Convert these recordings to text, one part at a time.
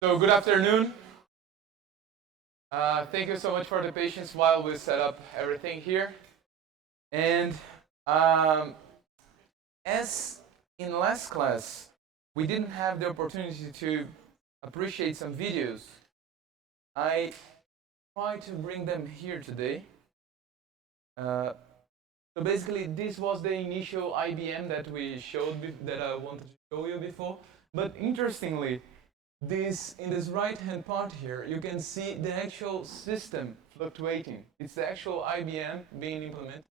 So good afternoon. Thank you so much for the patience while we set up everything here. And um, as in last class, we didn't have the opportunity to appreciate some videos. I tried to bring them here today. So basically, this was the initial IBM that we showed that I wanted to show you before. But interestingly, in this right-hand part here, you can see the actual system fluctuating. It's the actual IBM being implemented.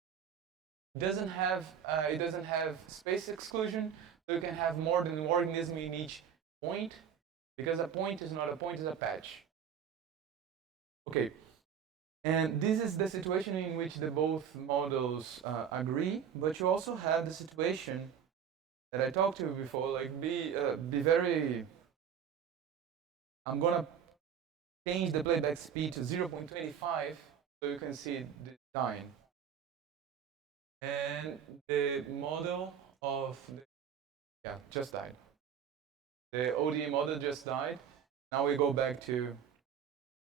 It doesn't have space exclusion, so you can have more than one organism in each point, because a point is not a point, it's a patch. Okay, and this is the situation in which the both models agree, but you also have the situation that I talked to you before, like be very. I'm gonna change the playback speed to 0.25 so you can see the dying. And the model of just died. The ODE model just died. Now we go back to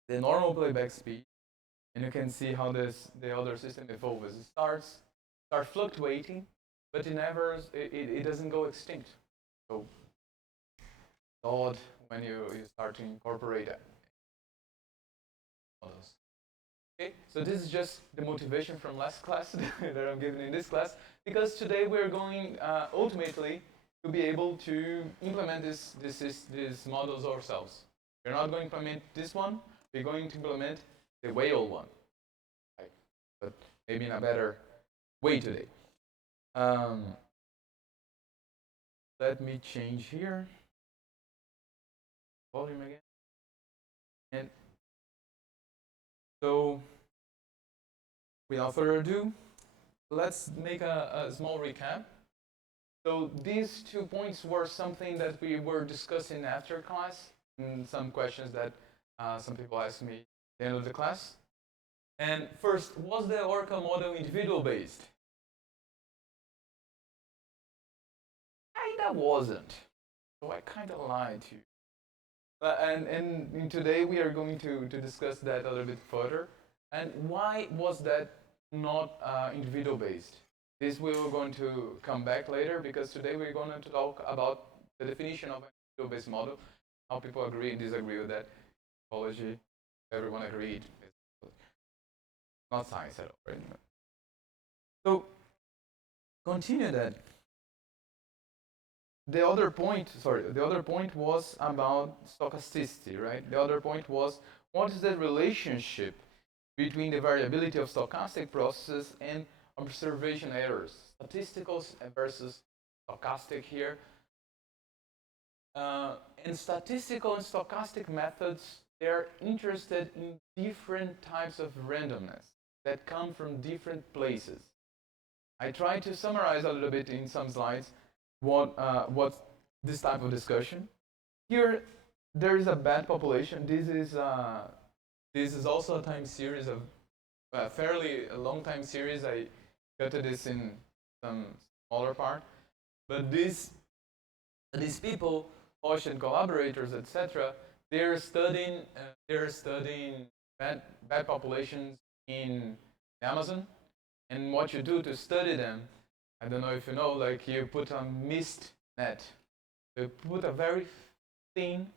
the normal playback speed, and you can see how the other system evolves. It starts fluctuating, but it doesn't go extinct. So it's odd when you start to incorporate models. Okay, so this is just the motivation from last class that I'm giving in this class, because today we're going ultimately to be able to implement these models ourselves. We're not going to implement this one, we're going to implement the whale one, right? But maybe in a better way today. Let me change here, volume again. And so, without further ado, let's make a small recap. So these 2 points were something that we were discussing after class, and some questions that some people asked me at the end of the class. And first, was the Orca model individual-based? Kinda wasn't. So I kinda lied to you. And today we are going to discuss that a little bit further. And why was that not individual-based? This we are going to come back later, because today we're going to talk about the definition of an individual-based model, how people agree and disagree with that. Ecology, everyone agreed. It's not science at all, right? So, continue that. The other point was about stochasticity, right? The other point was, what is the relationship between the variability of stochastic processes and observation errors? Statistical versus stochastic here. And statistical and stochastic methods, they're interested in different types of randomness that come from different places. I tried to summarize a little bit in some slides what's this type of discussion. Here, there is a bat population. This is also a time series of fairly a long time series. I cut this in some smaller part, but these people, Bosch and collaborators, etc., they're studying bat populations in Amazon, and what you do to study them, I don't know if you know, like you put a mist net. You put a very thin,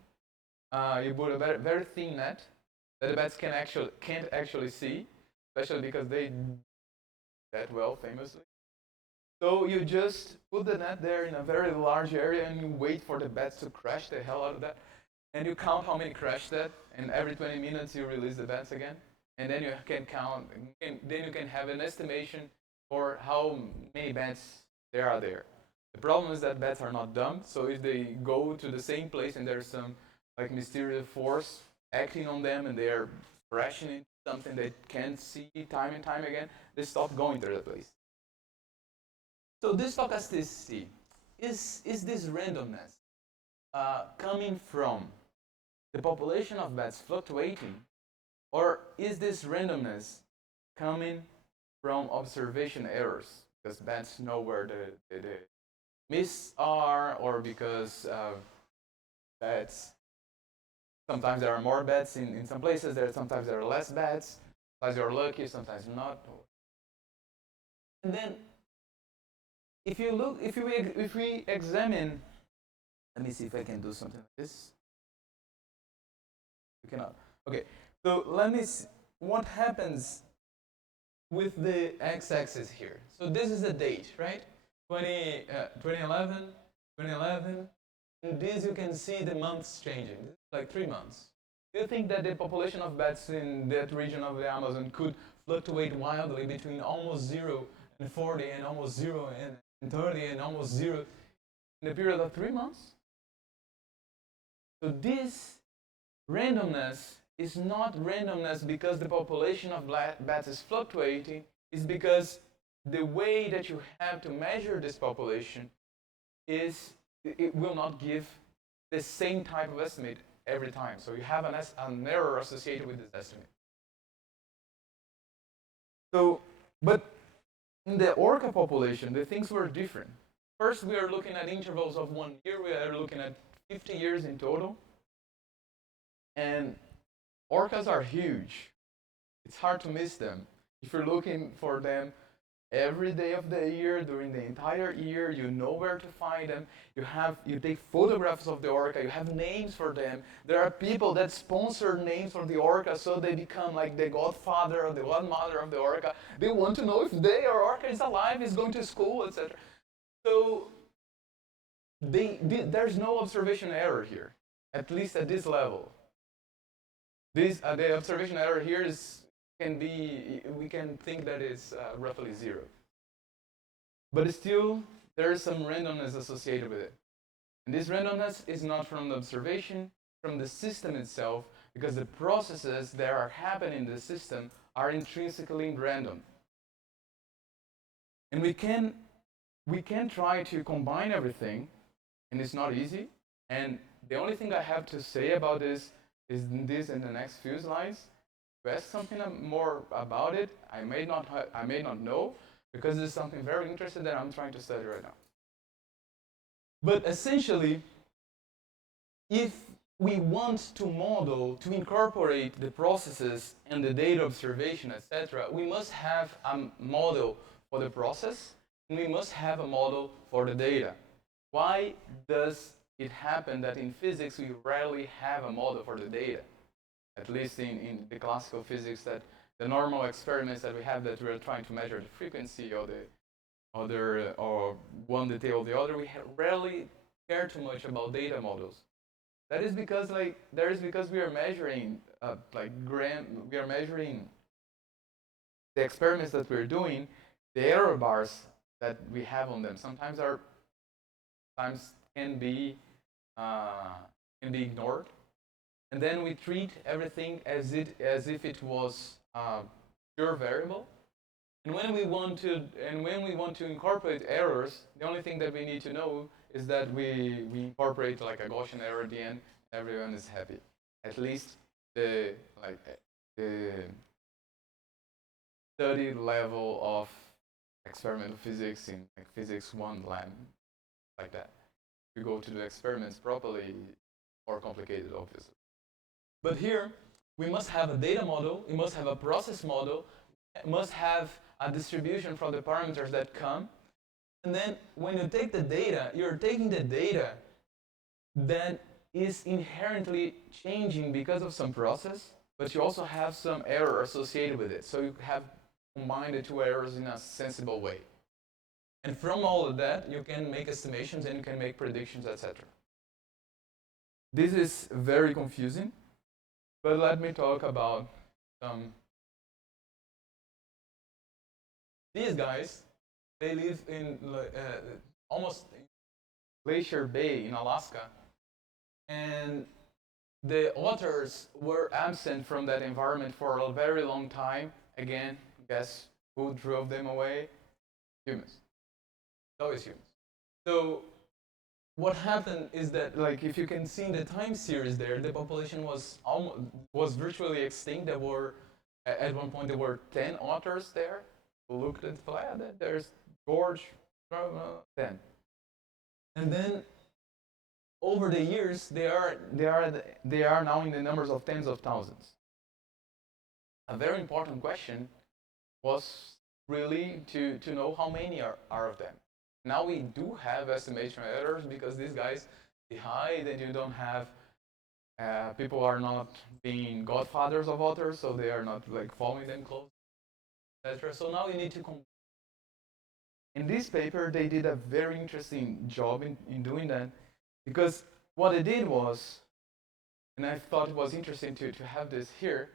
very thin net that the bats can't actually see, especially because they that well famously. So you just put the net there in a very large area, and you wait for the bats to crash the hell out of that, and you count how many crash that, and every 20 minutes you release the bats again, and then you can count, then you can have an estimation for how many bats there are there. The problem is that bats are not dumb, so if they go to the same place and there's some like mysterious force acting on them and they are crashing into something they can't see time and time again, they stop going to the place. So this stochasticity, is this randomness coming from the population of bats fluctuating, or is this randomness coming from observation errors, because bats know where the mists are, or because bats Sometimes there are more bats in some places. Sometimes there are less bats. Sometimes you're lucky, sometimes not. And then, if we examine, let me see if I can do something like this. You cannot. Okay. So let me see what happens with the x-axis here. So this is the date, right? 2011, 2011. In this you can see the months changing, like 3 months. Do you think that the population of bats in that region of the Amazon could fluctuate wildly between almost 0 and 40 and almost 0 and 30 and almost 0 in the period of 3 months? So this randomness is not randomness because the population of bats is fluctuating. It's because the way that you have to measure this population is, it will not give the same type of estimate every time. So you have an error associated with this estimate. So, but in the orca population, the things were different. First, we are looking at intervals of 1 year. We are looking at 50 years in total. And orcas are huge. It's hard to miss them. If you're looking for them every day of the year, during the entire year, you know where to find them. You take photographs of the orca, you have names for them. There are people that sponsor names for the orca, so they become like the godfather or the godmother of the orca. They want to know if their orca is alive, is going to school, etc. So there's no observation error here, at least at this level. The observation error here we can think that it's roughly 0. But still, there is some randomness associated with it. And this randomness is not from the observation, from the system itself, because the processes that are happening in the system are intrinsically random. And we can try to combine everything, and it's not easy. And the only thing I have to say about this is in the next few slides. To ask something more about it, I may not know, because this is something very interesting that I'm trying to study right now. But essentially, if we want to model, to incorporate the processes and the data observation, etc., we must have a model for the process, and we must have a model for the data. Why does it happen that in physics we rarely have a model for the data? At least in the classical physics, that the normal experiments that we have, that we're trying to measure the frequency or the other, or one detail or the other, we rarely care too much about data models. That is because we are measuring we are measuring the experiments that we're doing, the error bars that we have on them sometimes can be ignored. And then we treat everything as if it was a pure variable. And when we want to incorporate errors, the only thing that we need to know is that we incorporate like a Gaussian error at the end. Everyone is happy. At least the study level of experimental physics in like physics 1 lab, like that. If you go to do experiments properly, more complicated, obviously. But here, we must have a data model, we must have a process model, we must have a distribution from the parameters that come. And then when you take the data, you're taking the data that is inherently changing because of some process, but you also have some error associated with it. So you have combined the two errors in a sensible way. And from all of that, you can make estimations and you can make predictions, etc. This is very confusing. But let me talk about these guys. They live in almost Glacier Bay in Alaska. And the otters were absent from that environment for a very long time. Again, guess who drove them away? Humans. It's always humans. So what happened is that, like, if you can see in the time series there, the population was virtually extinct. There were, at one point, there were 10 otters there. Looked at the flag. There's George, 10. And then over the years, they are now in the numbers of tens of thousands. A very important question was really to know how many are of them. Now we do have estimation errors because these guys hide, and you don't have people are not being godfathers of authors, so they are not like following them close, etc. So now you need to. In this paper, they did a very interesting job in doing that, because what they did was, and I thought it was interesting to have this here,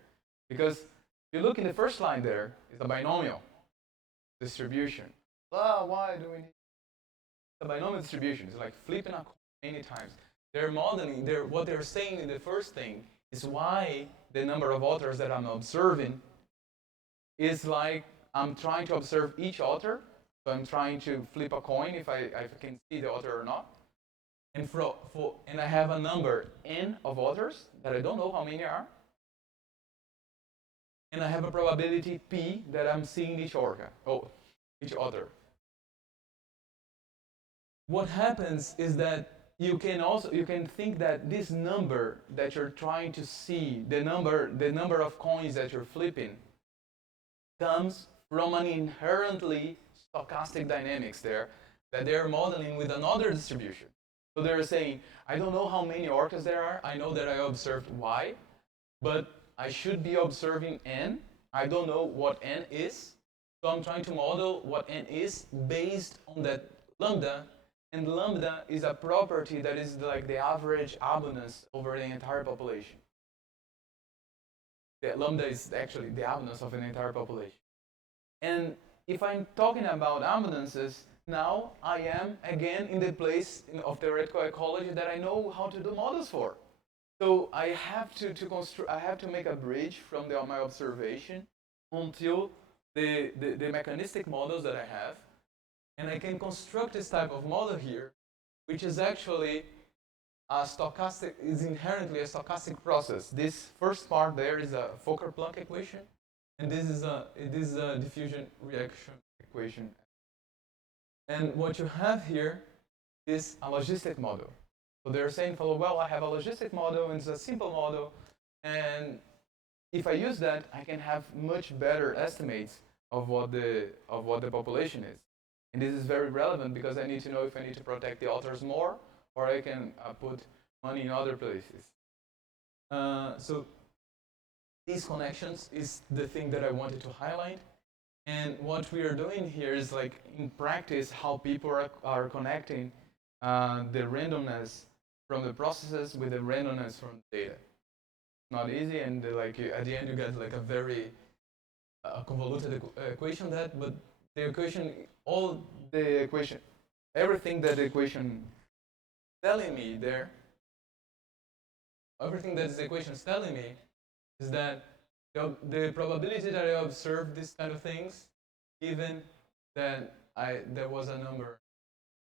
because you look in the first line there, is a binomial distribution. Why do we need a binomial distribution? It's like flipping a coin many times. They're modeling, what they're saying in the first thing is why the number of authors that I'm observing is like I'm trying to observe each author, so I'm trying to flip a coin if I can see the author or not. And and I have a number n of authors that I don't know how many are. And I have a probability p that I'm seeing each author. What happens is that you can think that this number that you're trying to see, the number of coins that you're flipping, comes from an inherently stochastic dynamics there that they're modeling with another distribution. So they're saying, I don't know how many orcas there are. I know that I observed Y, but I should be observing N. I don't know what N is. So I'm trying to model what N is based on that lambda. And lambda is a property that is like the average abundance over the entire population. The lambda is actually the abundance of an entire population. And if I'm talking about abundances, now I am again in the place of theoretical ecology that I know how to do models for. So I have to make a bridge from my observation until the mechanistic models that I have, and I can construct this type of model here, which is actually is inherently a stochastic process. This first part there is a Fokker-Planck equation, and this is a diffusion reaction equation. And what you have here is a logistic model. So they're saying, well, I have a logistic model, and it's a simple model, and if I use that, I can have much better estimates of what the population is. And this is very relevant because I need to know if I need to protect the authors more, or I can put money in other places. So these connections is the thing that I wanted to highlight. And what we are doing here is like in practice how people are connecting the randomness from the processes with the randomness from the data. Not easy, and like at the end you get like a very convoluted equation but the equation, everything that the equation telling me there, everything that this equation is telling me is that the probability that I observe these kind of things, given that there was a number,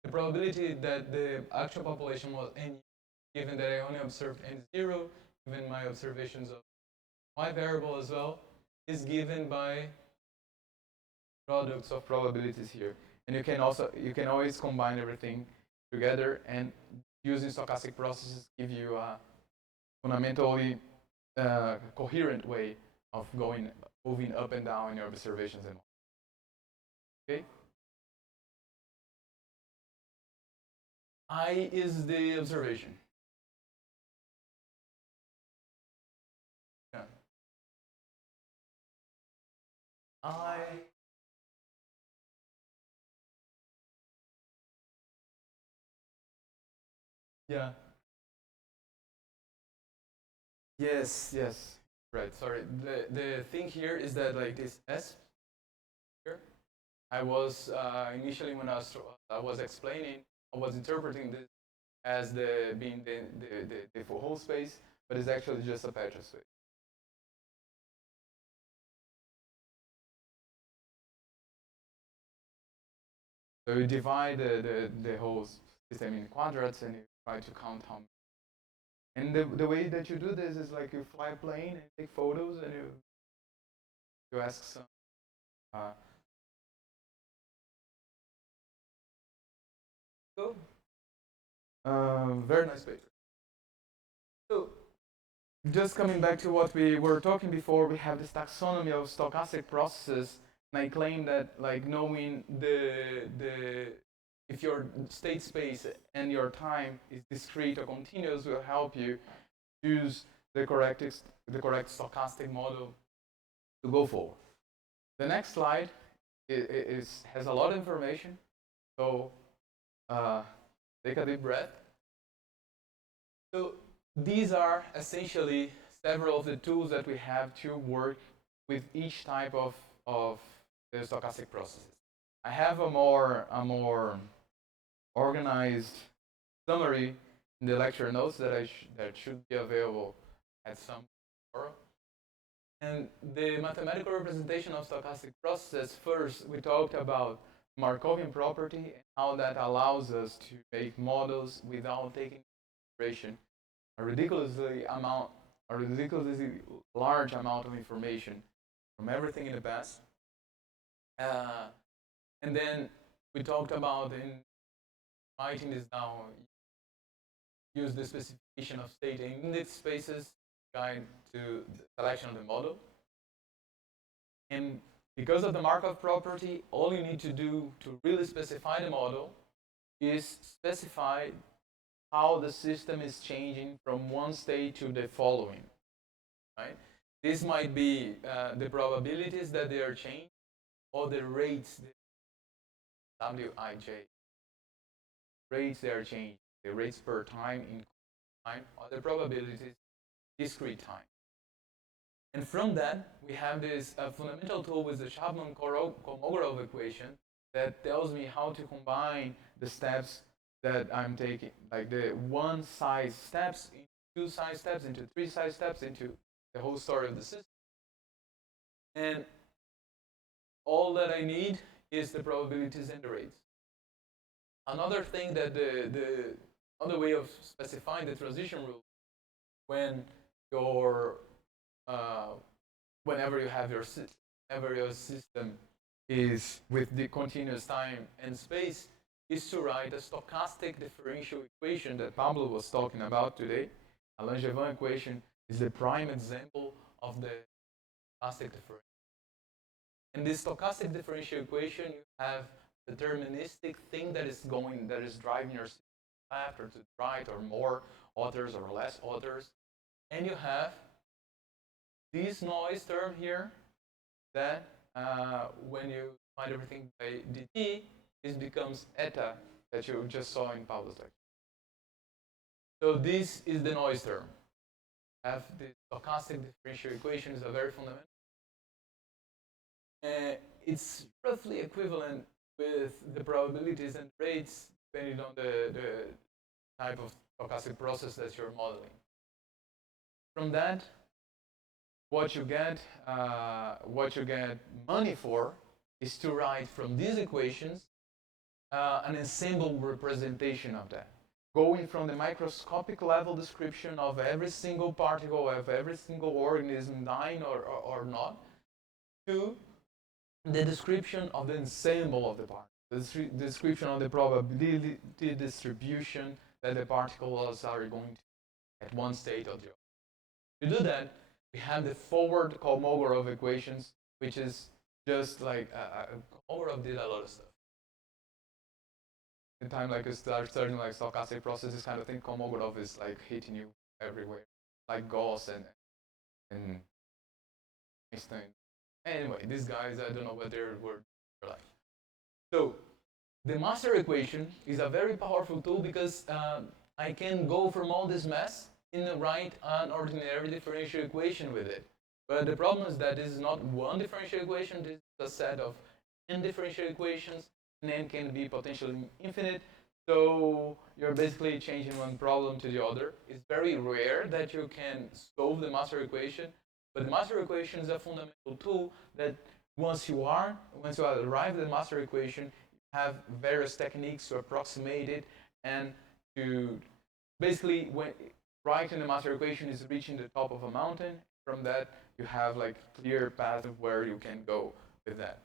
the probability that the actual population was n, given that I only observed n0, given my observations of y variable as well, is given by products of probabilities here. And you can always combine everything together, and using stochastic processes give you a fundamentally coherent way of moving up and down in your observations and okay. I is the observation. Yeah. I yeah. Yes, right. Sorry. The thing here is that like this S here, I was initially when I was explaining, I was interpreting this as being the whole space, but it's actually just a patch of space. So you divide the whole system in quadrats, and you try to count how many. And the way that you do this is like you fly a plane and take photos, and you ask some go. Very nice paper. So, just coming back to what we were talking before, we have this taxonomy of stochastic processes, and I claim that like knowing the if your state space and your time is discrete or continuous will help you choose the correct stochastic model to go for. The next slide has a lot of information, so take a deep breath. So these are essentially several of the tools that we have to work with each type of the stochastic processes. I have a more organized summary in the lecture notes that that should be available at some tomorrow. And the mathematical representation of stochastic processes, first we talked about Markovian property and how that allows us to make models without taking into consideration a ridiculously large amount of information from everything in the past. And then we talked about in writing this down, use the specification of state and index spaces guide to the selection of the model. And because of the Markov property, all you need to do to really specify the model is specify how the system is changing from one state to the following, right? This might be the probabilities that they are changing or the rates, Wij, rates they are changing, the rates per time in time, or the probabilities discrete time. And from that, we have this fundamental tool with the Chapman-Kolmogorov equation that tells me how to combine the steps that I'm taking, like the one size steps, into two size steps, into three size steps, into the whole story of the system. And all that I need is the probabilities and the rates. Another thing that the other way of specifying the transition rule when your whenever you have your system is with the continuous time and space is to write a stochastic differential equation that Pablo was talking about today. A Langevin equation is the prime example of the stochastic differential. In this stochastic differential equation, you have the deterministic thing that is driving your system left or to the right, or more authors or less authors, and you have this noise term here that when you find everything by dt, it becomes eta that you just saw in Pablo's lecture. So this is the noise term. Have the stochastic differential equation is a very fundamental. It's roughly equivalent with the probabilities and rates depending on the type of stochastic process that you're modeling. From that, what you get money for is to write from these equations an ensemble representation of that, going from the microscopic level description of every single particle, of every single organism dying or not, to the description of the ensemble of the particle, the description of the probability distribution that the particles are going to at one state or the other. To do that, we have the forward Kolmogorov equations, which is just like Kolmogorov did a lot of stuff. In time, like starting like stochastic processes kind of thing, Kolmogorov is like hitting you everywhere, like Gauss and Einstein. Anyway, these guys, I don't know what their word are like. So the master equation is a very powerful tool because I can go from all this mess and write an ordinary differential equation with it. But the problem is that this is not one differential equation, this is a set of n differential equations, and n can be potentially infinite. So you're basically changing one problem to the other. It's very rare that you can solve the master equation, but the master equation is a fundamental tool that once you arrive at the master equation, you have various techniques to approximate it and to basically when writing the master equation is reaching the top of a mountain. From that, you have like clear path of where you can go with that.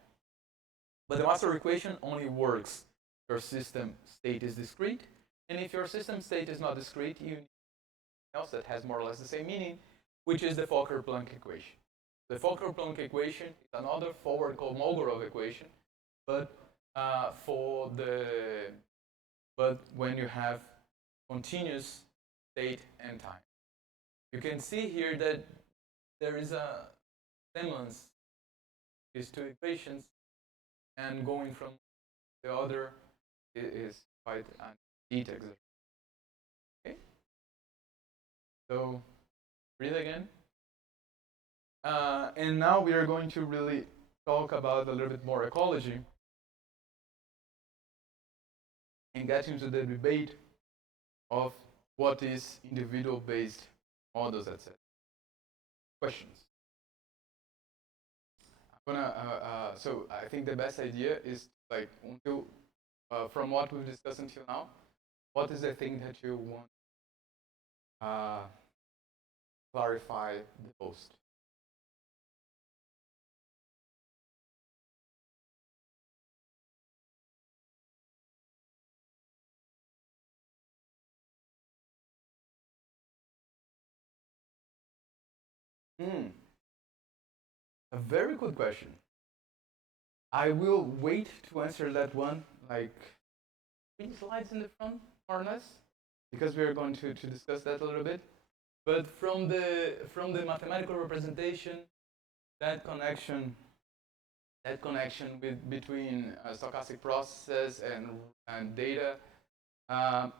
But the master equation only works if your system state is discrete And if your system state is not discrete, you need something else that has more or less the same meaning, which is the Fokker-Planck equation. The Fokker-Planck equation is another forward Kolmogorov equation, but when you have continuous state and time. You can see here that there is a semblance these two equations, and going from the other is quite a neat exercise. Okay? So read again. And now we are going to really talk about a little bit more ecology and get into the debate of what is individual-based models, etc. Questions? So I think the best idea is like until from what we've discussed until now, what is the thing that you want clarify the most? A very good question. I will wait to answer that one, like 3 slides in the front, more or less, because we are going to discuss that a little bit. But from the mathematical representation, that connection between stochastic processes and data,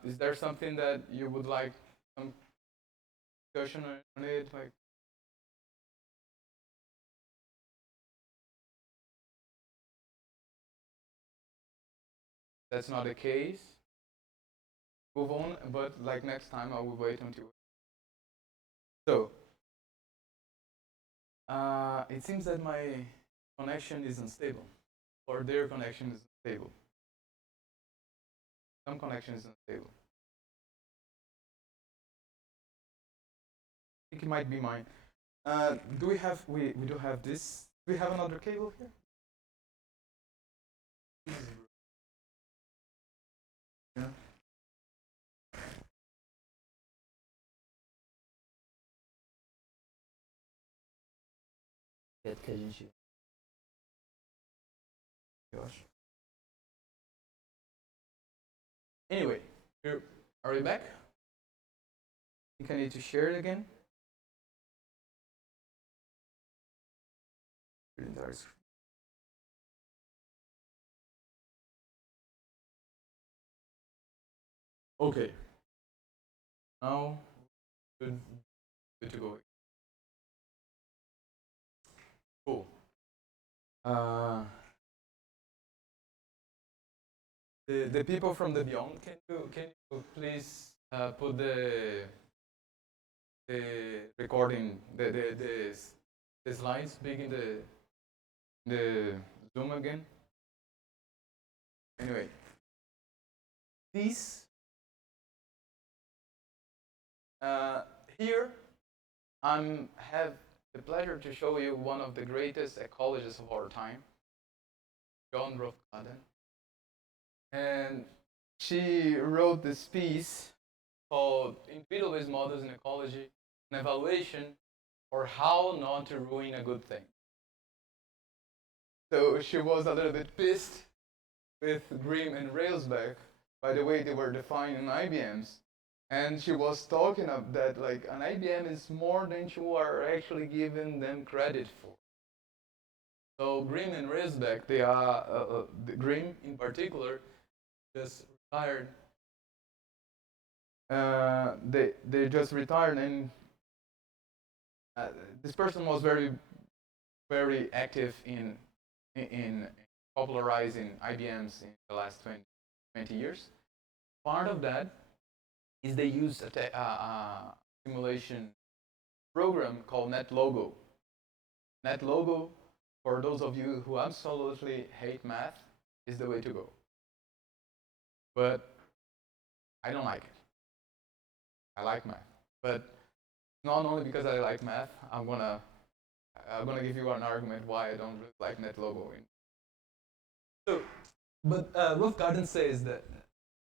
is there something that you would like some discussion on it, like? That's not the case. Move on, but like next time I will wait until. So, it seems that my connection is unstable, or their connection is unstable. Some connection is unstable. I think it might be mine. Do we have, we do have this, do we have another cable here? Yeah. Que a gente. Eu acho. Anyway, are we back? I think I need to share it again. Okay. Now, good to go. Cool. The people from the beyond, can you please put the recording, the slides big in the Zoom again? Anyway, these here I have the pleasure to show you one of the greatest ecologists of our time, John Rothgaden. And she wrote this piece called Individual-Based Models in Ecology, an Evaluation or How Not to Ruin a Good Thing. So she was a little bit pissed with Grimm and Railsback by the way they were defining IBMs. And she was talking about that like an IBM is more than you are actually giving them credit for. So Grimm and Railsback, they are, Grimm in particular, just retired. They just retired, and this person was very active in popularizing IBMs in the last 20 years. Part of that is they use a simulation program called NetLogo. NetLogo, for those of you who absolutely hate math, is the way to go. But I don't like it. I like math, but not only because I like math. I'm gonna give you an argument why I don't really like NetLogo. So, but Rothgaden says that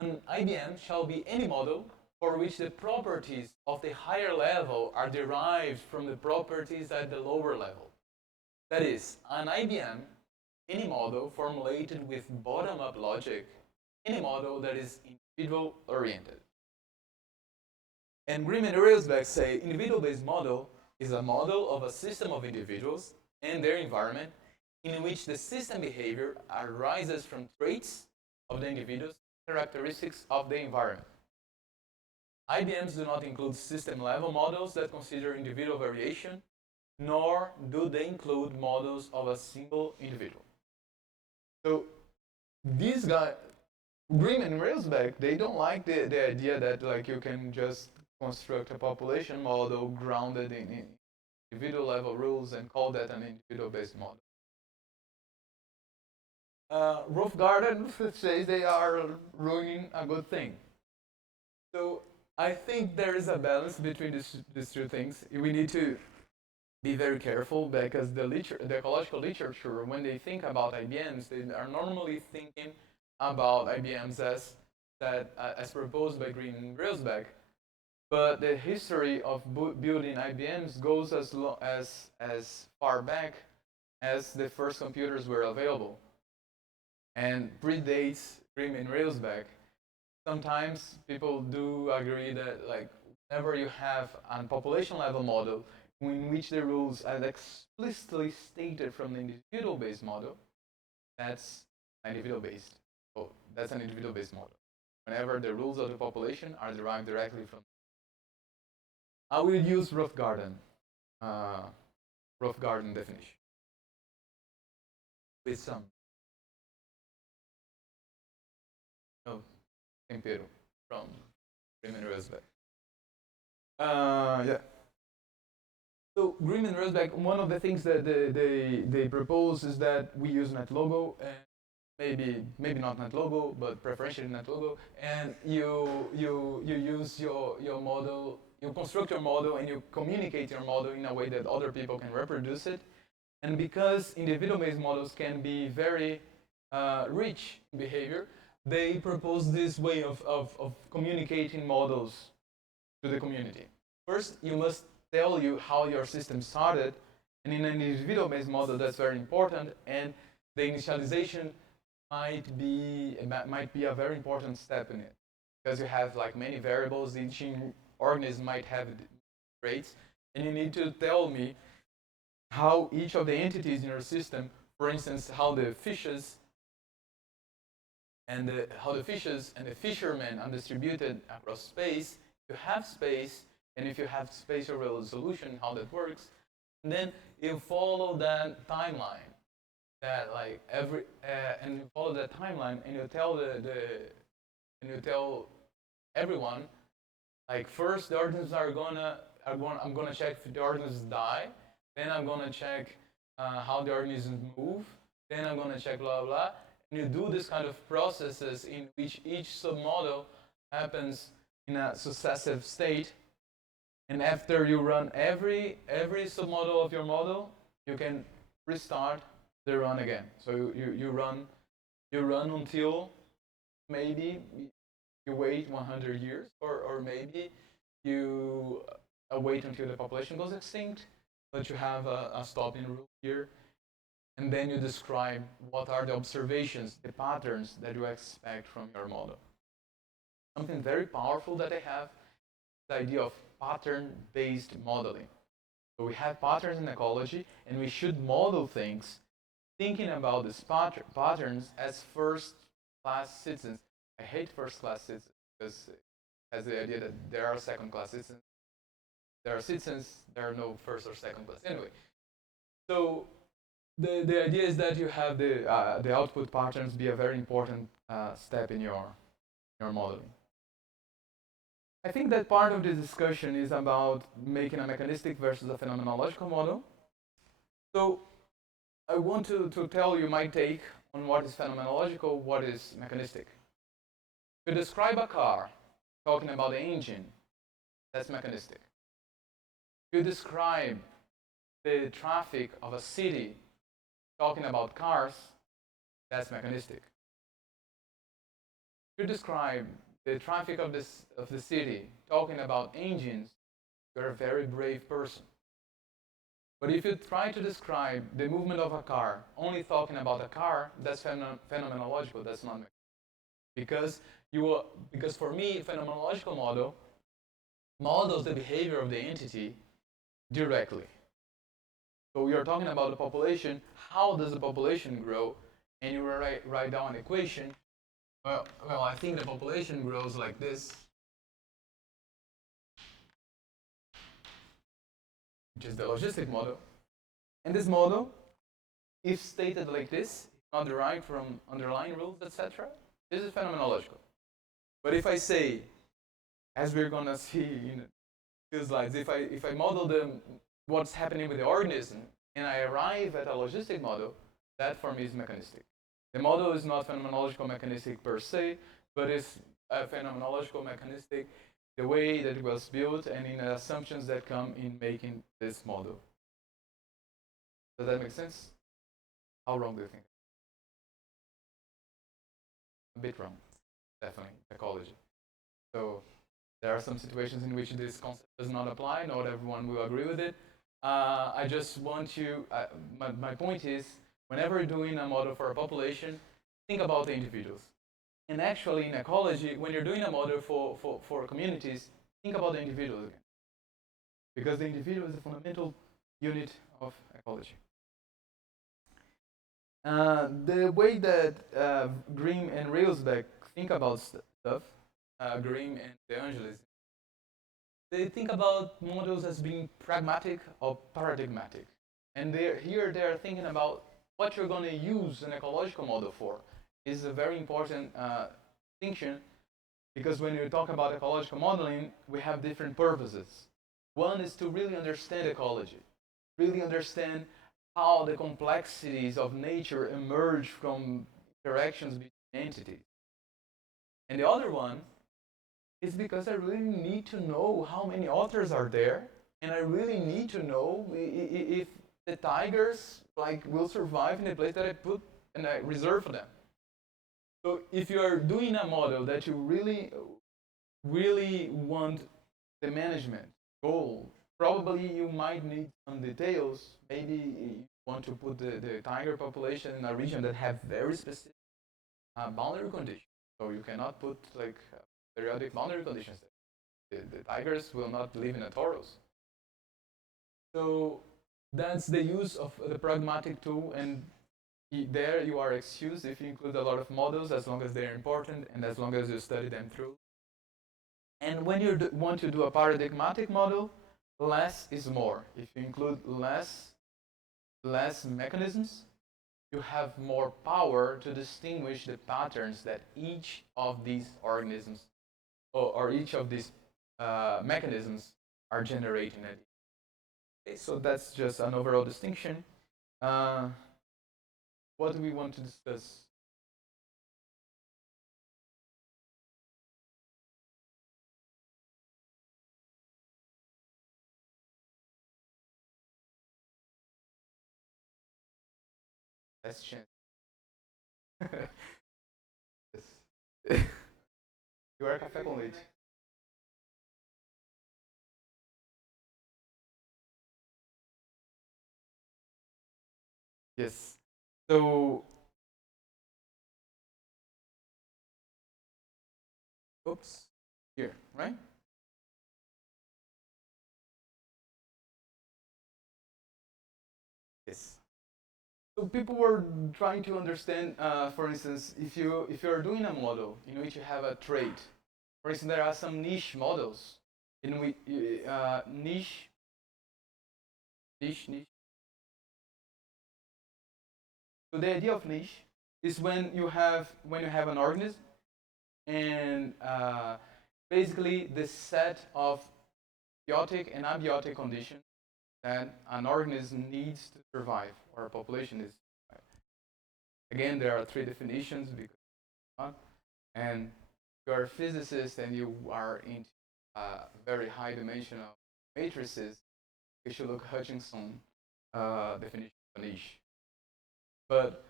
An IBM shall be any model for which the properties of the higher level are derived from the properties at the lower level. That is, an IBM, any model formulated with bottom-up logic, any model that is individual-oriented. And Grimm and Railsback say individual-based model is a model of a system of individuals and their environment in which the system behavior arises from traits of the individuals, characteristics of the environment. IBMs do not include system-level models that consider individual variation, nor do they include models of a single individual. So these guys, Grimm and Railsback, they don't like the idea that like you can just construct a population model grounded in individual level rules and call that an individual-based model. Roof Garden says they are ruining a good thing. So I think there is a balance between these two things. We need to be very careful because the ecological literature, when they think about IBMs, they are normally thinking about IBMs as proposed by Green and Railsback. But the history of building IBMs goes as far back as the first computers were available and predates Grimm and Railsback. Sometimes people do agree that like whenever you have a population level model in which the rules are explicitly stated from the individual-based model, that's individual-based. So that's an individual-based model. Whenever the rules of the population are derived directly from. I will use Roof Garden definition with some. Oh, Tempero from Grimm and Railsback. Yeah. So Grimm and Railsback, one of the things that they propose is that we use NetLogo and maybe not NetLogo, but preferentially NetLogo, and you use your model, you construct your model and you communicate your model in a way that other people can reproduce it. And because individual-based models can be very rich in behavior, they propose this way of communicating models to the community. First, you must tell you how your system started, and in an individual-based model, that's very important, and the initialization might be a very important step in it, because you have like many variables, each organism might have traits, and you need to tell me how each of the entities in your system, for instance, how the fishes and the fishermen are distributed across space. You have space, and if you have spatial resolution, how that works, and then you follow that timeline. That like and you follow that timeline, and you tell you tell everyone, like first the organisms I'm gonna check if the organisms die, then I'm gonna check how the organisms move, then I'm gonna check blah blah. And you do this kind of processes in which each submodel happens in a successive state, and after you run every submodel of your model, you can restart the run again. So you run until maybe you wait 100 years, or maybe you wait until the population goes extinct, but you have a stopping rule here, and then you describe what are the observations, the patterns that you expect from your model. Something very powerful that I have is the idea of pattern-based modeling. So we have patterns in ecology, and we should model things thinking about these patterns as first-class citizens. I hate first-class citizens because it has the idea that there are second-class citizens. There are citizens, there are no first or second class. Anyway, so the idea is that you have the output patterns be a very important step in your modeling. I think that part of the discussion is about making a mechanistic versus a phenomenological model. So I want to tell you my take on what is phenomenological, what is mechanistic. To describe a car, talking about the engine, that's mechanistic. To describe the traffic of a city, talking about cars, that's mechanistic. If you describe the traffic of the city, talking about engines, you're a very brave person. But if you try to describe the movement of a car, only talking about a car, that's phenomenological. That's not because because for me, phenomenological model models the behavior of the entity directly. So we are talking about the population. How does the population grow? And you write down an equation. Well, I think the population grows like this, which is the logistic model. And this model, if stated like this, not derived from underlying rules, etc., this is phenomenological. But if I say, as we're gonna see in a few slides, if I model what's happening with the organism and I arrive at a logistic model, that for me is mechanistic. The model is not phenomenological mechanistic per se, but it's a phenomenological mechanistic the way that it was built and in the assumptions that come in making this model. Does that make sense? How wrong do you think? A bit wrong, definitely, ecology. So there are some situations in which this concept does not apply. Not everyone will agree with it. I just want you, my point is, whenever you're doing a model for a population, think about the individuals. And actually, in ecology, when you're doing a model for communities, think about the individuals again. Because the individual is a fundamental unit of ecology. The way that Grimm and Railsback think about stuff, Grimm and De Angelis, they think about models as being pragmatic or paradigmatic. And here they're thinking about what you're going to use an ecological model for. Is a very important distinction, because when you talk about ecological modeling, we have different purposes. One is to really understand ecology, really understand how the complexities of nature emerge from interactions between entities. And the other one is because I really need to know how many authors are there, and I really need to know if the tigers will survive in the place that I put and I reserve for them. So if you are doing a model that you really want the management goal, probably you might need some details. Maybe you want to put the tiger population in a region that have very specific boundary conditions. So you cannot put periodic boundary conditions there. The tigers will not live in a torus. So that's the use of the pragmatic tool, and there you are excused if you include a lot of models, as long as they're important and as long as you study them through. And when you want to do a paradigmatic model, less is more. If you include less mechanisms, you have more power to distinguish the patterns that each of these organisms or each of these mechanisms are generating. Okay, so that's just an overall distinction. What do we want to discuss? Last chance. Yes. You are café com leite. Yes. So, oops, here, right? Yes. So people were trying to understand, for instance, if you are doing a model in which you have a trait, for instance, there are some niche models in which niche. So the idea of niche is when you have an organism and basically the set of biotic and abiotic conditions that an organism needs to survive, or a population is. Again, there are three definitions, because and you are a physicist and you are into very high dimensional matrices, you should look Hutchinson definition of niche. But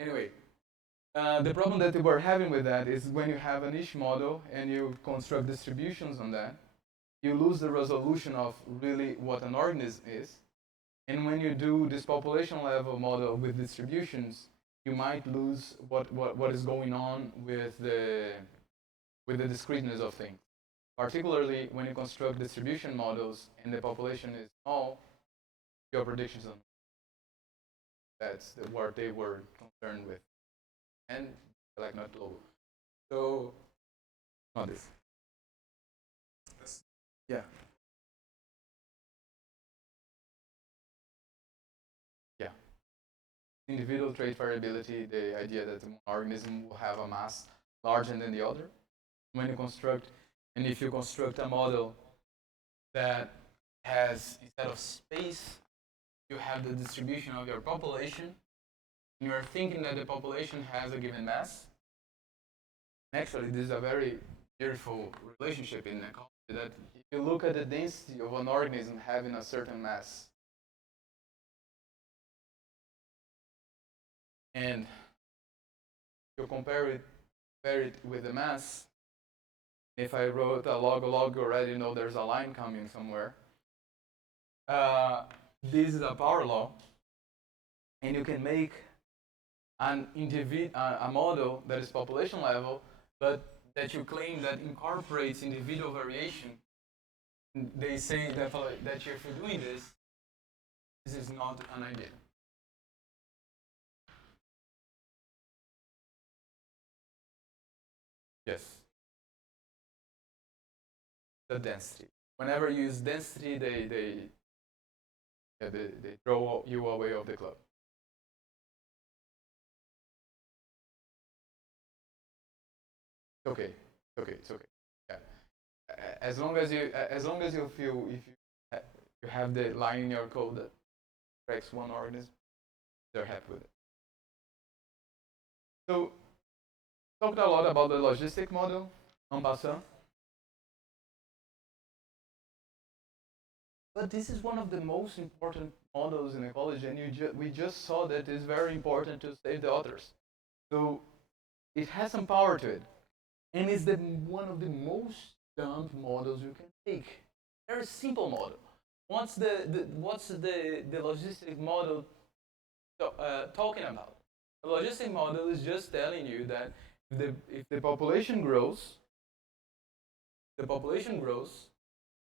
anyway, The problem that we're having with that is when you have a niche model and you construct distributions on that, you lose the resolution of really what an organism is. And when you do this population level model with distributions, you might lose what is going on with the discreteness of things. Particularly when you construct distribution models and the population is small, your predictions are. That's what they were concerned with. And like not low. So not this. Yeah. Yeah. Individual trait variability, the idea that one organism will have a mass larger than the other. When you construct, and if you construct a model that has, instead of space, you have the distribution of your population, and you are thinking that the population has a given mass. Actually, this is a very beautiful relationship in ecology, that if you look at the density of an organism having a certain mass, and you compare it with the mass, if I wrote a log, you already know there's a line coming somewhere. This is a power law, and you can make a model that is population level, but that you claim that incorporates individual variation. They say that if you're doing this, this is not an idea. Yes. The density. Whenever you use density, they throw you away of the club. It's okay. It's okay. It's okay. Yeah. As long as you feel, if you have the line in your code that tracks one organism, they're happy with it. So talked a lot about the logistic model en passant. But this is one of the most important models in ecology, and we just saw that it's very important to save the others. So it has some power to it, and it's one of the most dumped models you can take. Very simple model. What's the logistic model talking about? The logistic model is just telling you that if the population grows,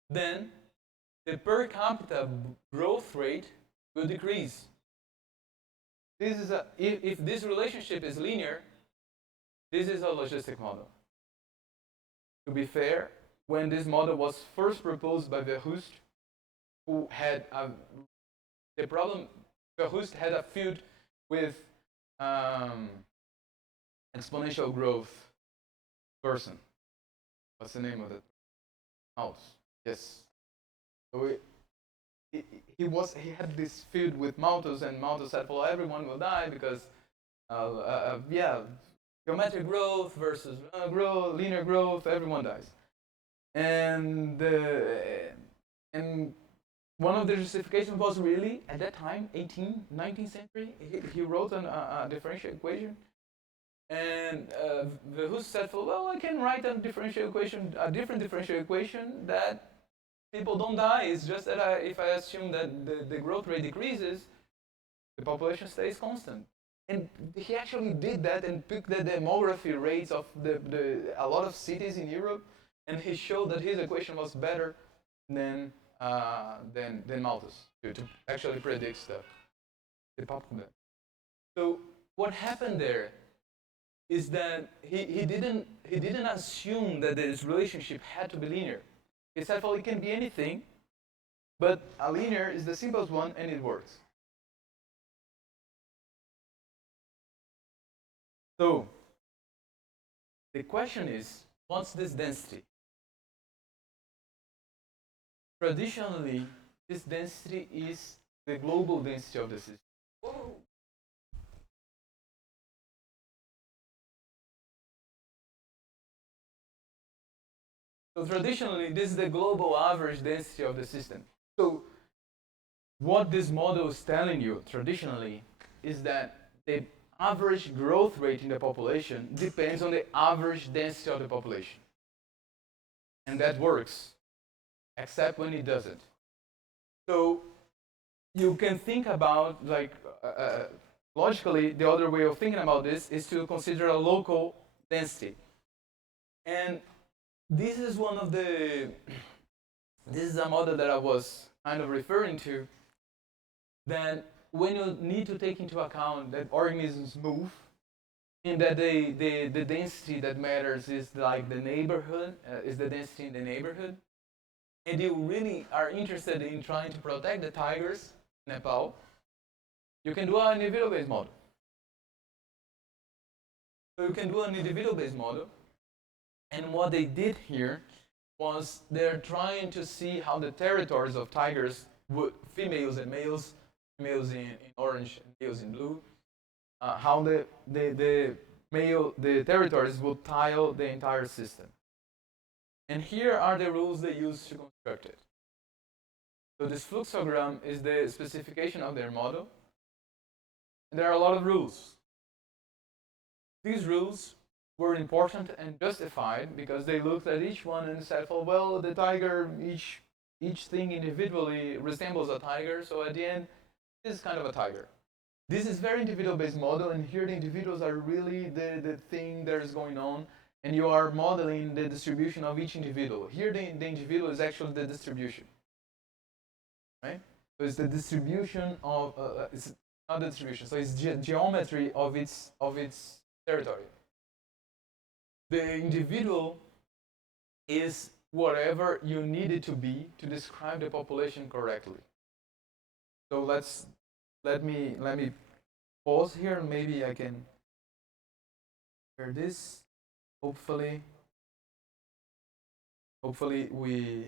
then the per capita growth rate will decrease. This is if this relationship is linear, this is a logistic model. To be fair, when this model was first proposed by Verhulst, who had the problem, Verhulst had a field with exponential growth person. What's the name of it? Mouse. Yes. So he had this field with Malthus, and Malthus said, "Well, everyone will die because, geometric growth versus linear growth, everyone dies." And one of the justifications was really, at that time, 19th century, he wrote a differential equation. And Verhulst said, "Well, I can write a different differential equation that people don't die. It's just that if I assume that the growth rate decreases, the population stays constant." And he actually did that and picked the demography rates of a lot of cities in Europe, and he showed that his equation was better than Malthus to actually predict stuff. So what happened there is that he didn't assume that this relationship had to be linear. He said, "Well, it can be anything, but a linear is the simplest one and it works." So the question is, what's this density? Traditionally, this density is the global density of the system. Whoa. So traditionally, this is the global average density of the system. So what this model is telling you traditionally is that the average growth rate in the population depends on the average density of the population. And that works, except when it doesn't. So you can think about, like, logically, the other way of thinking about this is to consider a local density. And this is one of the, this is a model that I was kind of referring to, that when you need to take into account that organisms move, and that the density that matters is like the neighborhood, is the density in the neighborhood, and you really are interested in trying to protect the tigers in Nepal, you can do an individual-based model. So you can do an individual-based model, and what they did here was they're trying to see how the territories of tigers would, females and males, males in orange and males in blue, how the territories would tile the entire system. And here are the rules they use to construct it. So this fluxogram is the specification of their model. And there are a lot of rules. These rules were important and justified because they looked at each one and said, oh, well, the tiger, each thing individually resembles a tiger, so at the end, this is kind of a tiger. This is very individual-based model, and here the individuals are really the thing that is going on, and you are modeling the distribution of each individual. Here the individual is actually the distribution, right? So it's the distribution of, it's not the distribution, so it's geometry of its territory. The individual is whatever you need it to be to describe the population correctly. So let me pause here. Maybe I can share this. Hopefully we.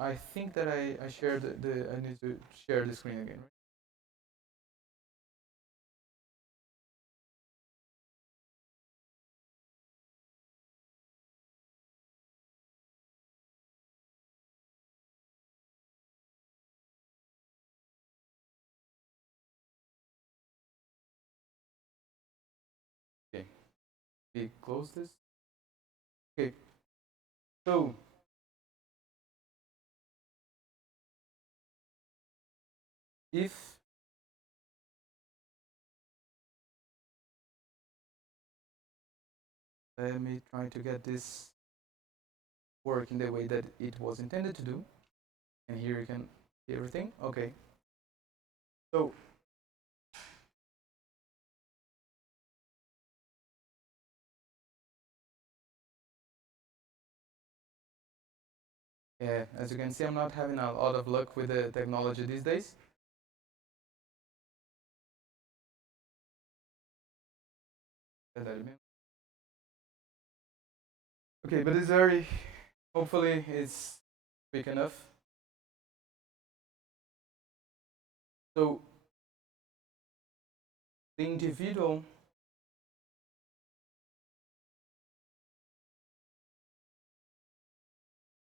I think that I shared I need to share the screen again, right? Okay, we close this. Okay, so if let me try to get this work in the way that it was intended to do, and here you can see everything. Okay, so yeah, as you can see, I'm not having a lot of luck with the technology these days. Okay, but it's very, hopefully it's quick enough. So the individual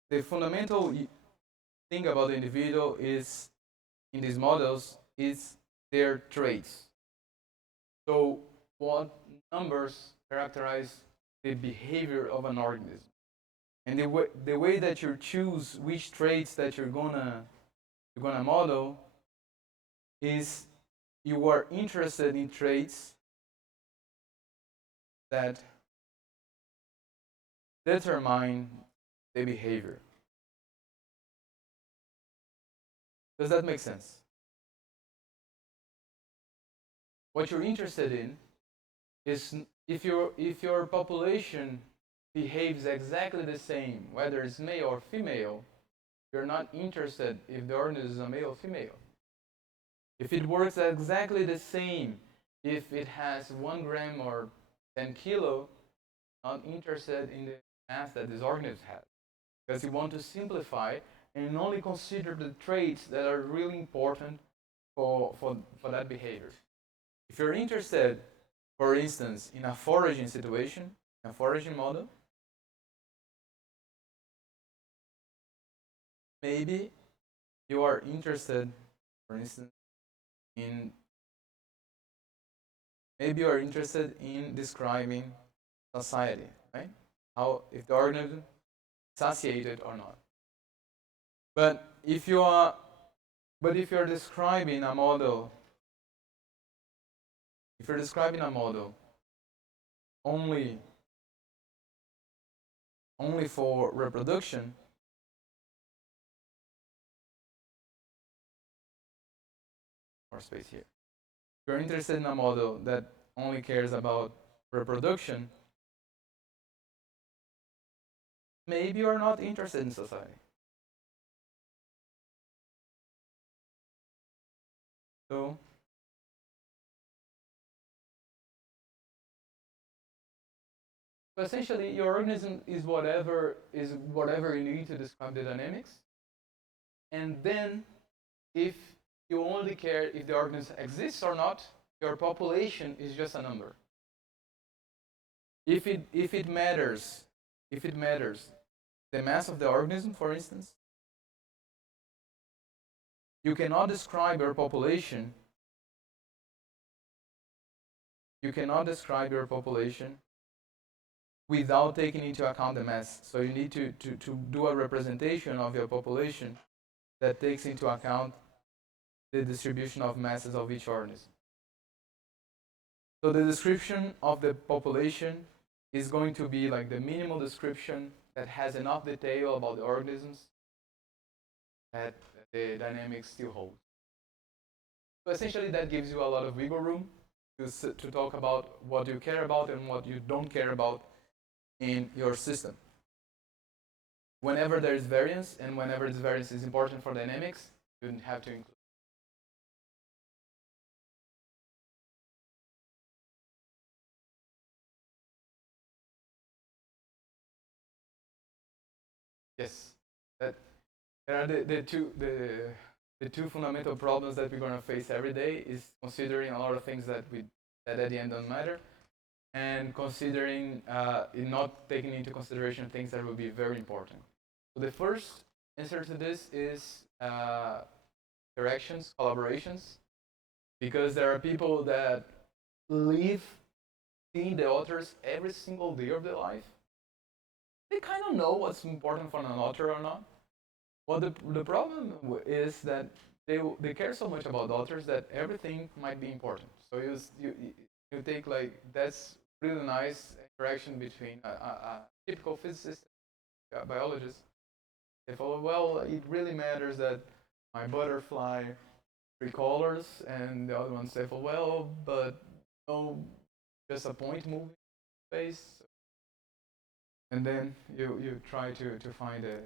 the fundamental thing about the individual is in these models is their traits. So what numbers characterize the behavior of an organism? And the way that you choose which traits that you're gonna model is you are interested in traits that determine the behavior. Does that make sense? What you're interested in is if your population behaves exactly the same, whether it's male or female, you're not interested if the organism is a male or female. If it works exactly the same, if it has 1 gram or 10 kilo, not interested in the mass that this organism has, because you want to simplify and only consider the traits that are really important for that behavior. If you're interested, for instance, in a foraging situation, a foraging model, maybe you are interested, for instance, in maybe you are interested in describing society, right? How if the organism is satiated or not. But if you are if you're describing a model, only for reproduction, or space here. If you're interested in a model that only cares about reproduction, maybe you're not interested in society. So essentially, your organism is whatever you need to describe the dynamics, and then if you only care if the organism exists or not, your population is just a number. If it matters, the mass of the organism, for instance, you cannot describe your population. Without taking into account the mass. So you need to do a representation of your population that takes into account the distribution of masses of each organism. So the description of the population is going to be like the minimal description that has enough detail about the organisms that the dynamics still holds. So essentially that gives you a lot of wiggle room to talk about what you care about and what you don't care about in your system. Whenever there is variance, and whenever this variance is important for dynamics, you have to include. Yes, that are the two fundamental problems that we're going to face every day is considering a lot of things that at the end don't matter, and considering not taking into consideration things that will be very important. So the first answer to this is interactions, collaborations, because there are people that live seeing the authors every single day of their life. They kind of know what's important for an author or not. Well, the problem is that they care so much about authors that everything might be important. So you take like that's really nice interaction between a typical physicist, a biologist. They follow, well, it really matters that my butterfly three colors, and the other one say, well, but no, just a point moving space. And then you try to find a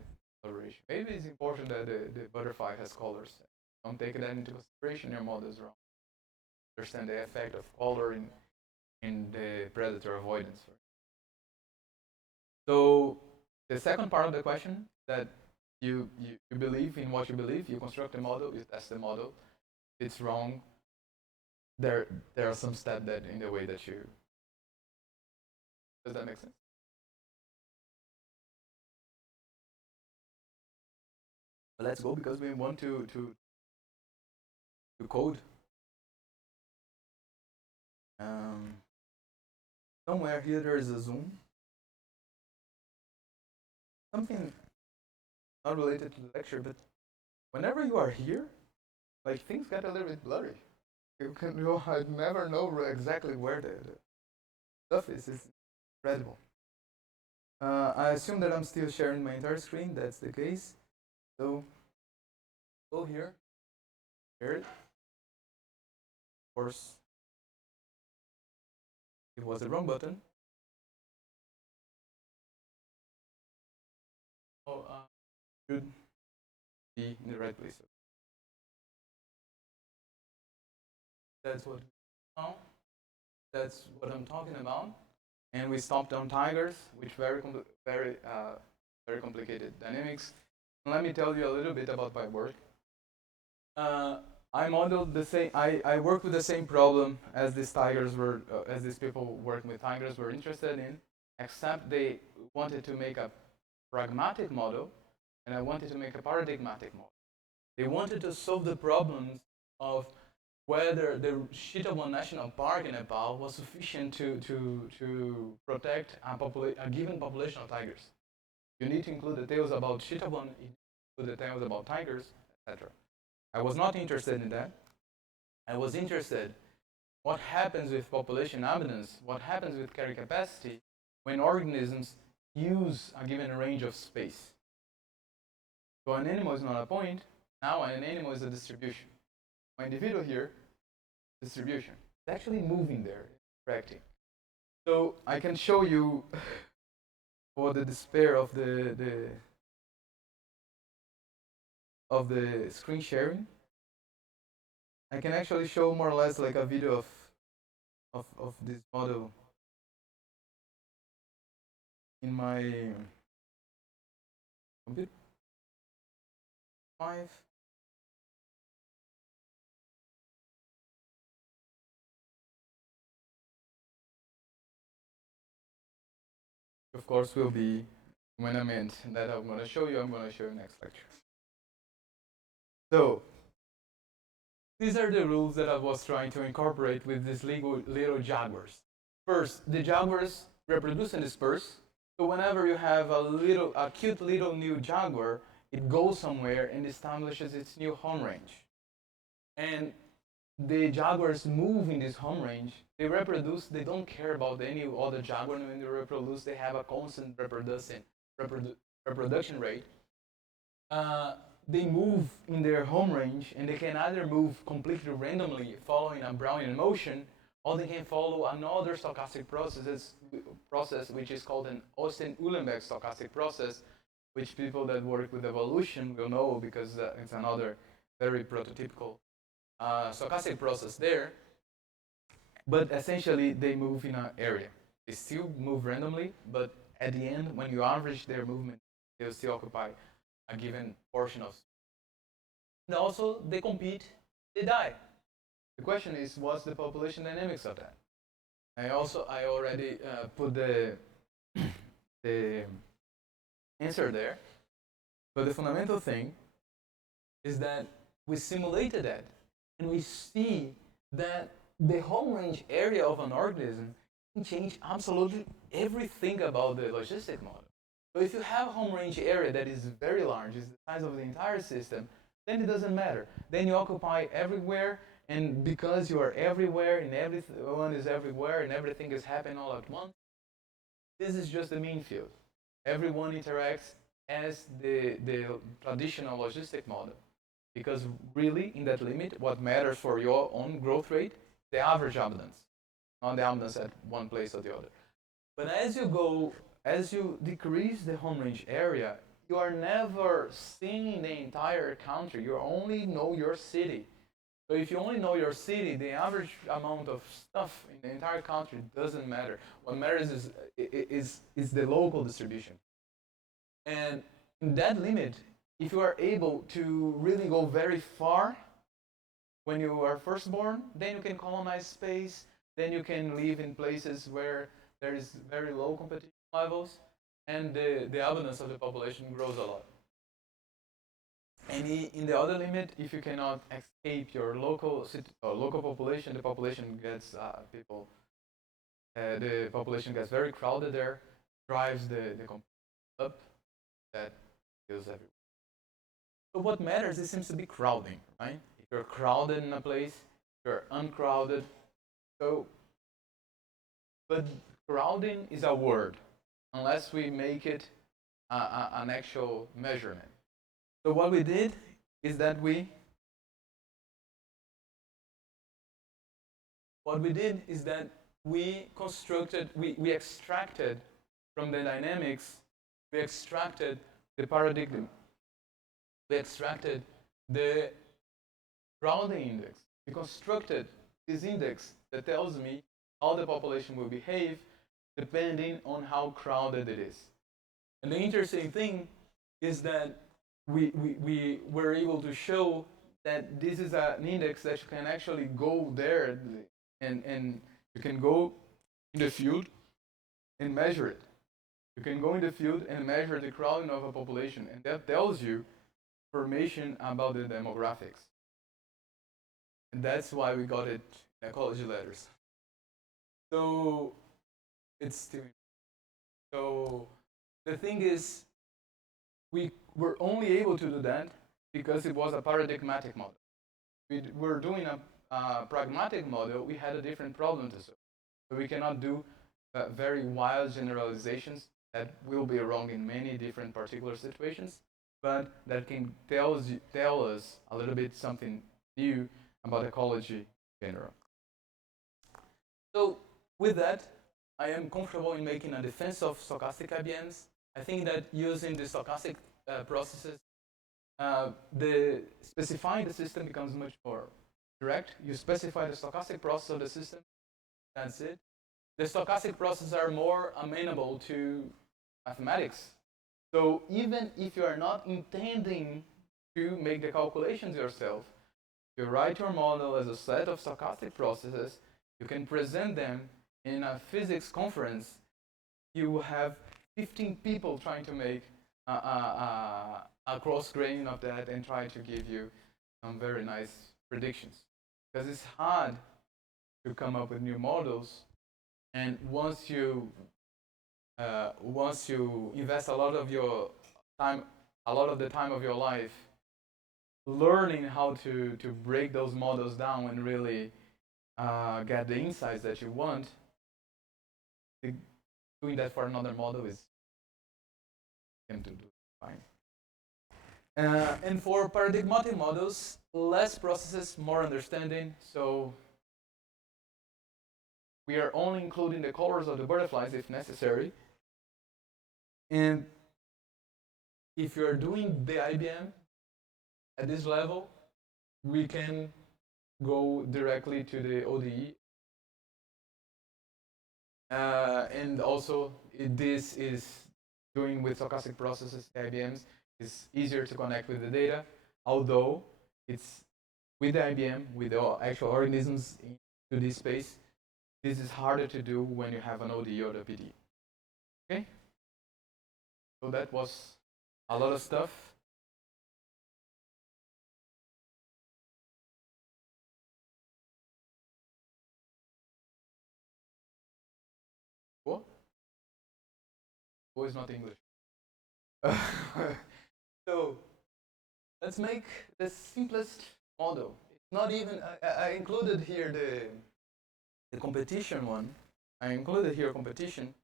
coloration. Maybe it's important that the butterfly has colors. Don't take that into consideration. Your model is wrong. Understand the effect of color in the predator avoidance. So the second part of the question, that you believe in what you believe, you construct a model, you test the model. If it's wrong, there are some steps that in the way that you. Does that make sense? But let's go, because we want to code. Somewhere here there is a zoom. Something not related to the lecture, but whenever you are here, like things get a little bit blurry. I never know exactly where the stuff is. It's incredible. I assume that I'm still sharing my entire screen. That's the case. So go here, share it. Of course, it was the wrong button. Oh, should be in the right place. That's what I'm talking about. And we stopped on tigers, which very complicated dynamics. And let me tell you a little bit about my work. I modeled the same. I worked with the same problem as these tigers were, as these people working with tigers were interested in, except they wanted to make a pragmatic model and I wanted to make a paradigmatic model. They wanted to solve the problems of whether the Chittagong National Park in Nepal was sufficient to protect a given population of tigers. You need to include details about Chittagong, include details about tigers, etc. I was not interested in that. I was interested what happens with population abundance, what happens with carrying capacity when organisms use a given range of space. So an animal is not a point, now an animal is a distribution. My individual here, distribution. It's actually moving there, interacting. So I can show you for the despair of the screen sharing. I can actually show more or less like a video of this model in my computer. 5. Of course, will be when I meant that I'm going to show you next lecture. So, these are the rules that I was trying to incorporate with these little jaguars. First, the jaguars reproduce and disperse. So whenever you have a cute little new jaguar, it goes somewhere and establishes its new home range. And the jaguars move in this home range. They reproduce. They don't care about any other jaguar when they reproduce. They have a constant reproduction rate. They move in their home range, and they can either move completely randomly, following a Brownian motion, or they can follow another stochastic process, which is called an Austin-Uhlenbeck stochastic process, which people that work with evolution will know because it's another very prototypical stochastic process there. But essentially, they move in an area. They still move randomly, but at the end, when you average their movement, they'll still occupy a given portion of. And also, they compete, they die. The question is, what's the population dynamics of that? I already put the answer there. But the fundamental thing is that we simulated that, and we see that the home range area of an organism can change absolutely everything about the logistic model. So if you have a home range area that is very large, is the size of the entire system, then it doesn't matter. Then you occupy everywhere, and because you are everywhere, and everyone is everywhere, and everything is happening all at once, this is just the mean field. Everyone interacts as the traditional logistic model. Because really, in that limit, what matters for your own growth rate is the average abundance, not the abundance at one place or the other. But as you decrease the home range area, you are never seeing the entire country. You only know your city. So if you only know your city, the average amount of stuff in the entire country doesn't matter. What matters is the local distribution. And in that limit, if you are able to really go very far when you are first born, then you can colonize space, then you can live in places where there is very low competition levels, and the abundance of the population grows a lot. And in the other limit, if you cannot escape your local population, the population gets the population gets very crowded there, drives the up, that kills everyone. So what matters, it seems to be crowding, right? If you're crowded in a place, you're uncrowded. But crowding is a word, unless we make it an actual measurement. So what we did is that we extracted from the dynamics, we extracted the paradigm, we extracted the crowding index. We constructed this index that tells me how the population will behave depending on how crowded it is. And the interesting thing is that we were able to show that this is an index that you can actually go there and you can go in the field and measure it. You can go in the field and measure the crowding of a population, and that tells you information about the demographics. And that's why we got it in ecology letters. So it's still. So the thing is, we were only able to do that because it was a paradigmatic model. We were doing a pragmatic model. We had a different problem to solve. So we cannot do very wild generalizations that will be wrong in many different particular situations, but that can tell us a little bit something new about ecology in general. So with that, I am comfortable in making a defense of stochastic IBMs. I think that using the stochastic processes, the specifying the system becomes much more direct. You specify the stochastic process of the system, that's it. The stochastic processes are more amenable to mathematics. So even if you are not intending to make the calculations yourself, you write your model as a set of stochastic processes, you can present them in a physics conference. You will have 15 people trying to make a cross-grain of that and try to give you some very nice predictions. Because it's hard to come up with new models, and once you invest a lot of your time, a lot of the time of your life, learning how to break those models down and really get the insights that you want, doing that for another model is going to do fine. And for paradigmatic models, less processes, more understanding. So we are only including the colors of the butterflies if necessary. And if you're doing the IBM at this level, we can go directly to the ODE. And also, this is doing with stochastic processes, IBMs, is easier to connect with the data, although it's with the IBM, with the actual organisms into this space, this is harder to do when you have an ODE or the PD. Okay? So that was a lot of stuff. What? What is not English? So let's make the simplest model. It's not even, I included here the competition one. I included here competition,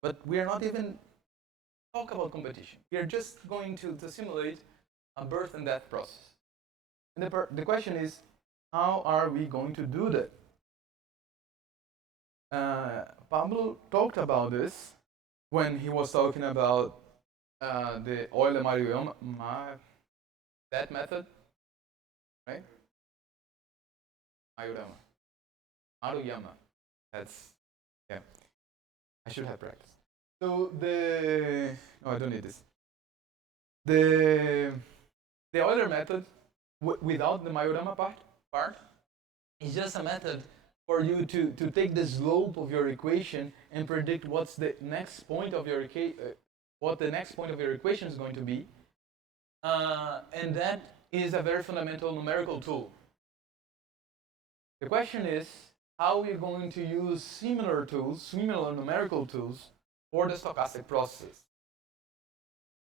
but we are not even talk about competition. We are just going to simulate a birth and death process. And the question is, how are we going to do that? Pablo talked about this when he was talking about the Euler-Maruyama that method, right? Maruyama. That's, yeah. I should have practiced. So no, I don't need this. The Euler method without the Maruyama part is just a method for you to take the slope of your equation and predict what's the next point of your what the next point of your equation is going to be. And that is a very fundamental numerical tool. The question is, how are we going to use similar tools, similar numerical tools, for the stochastic processes?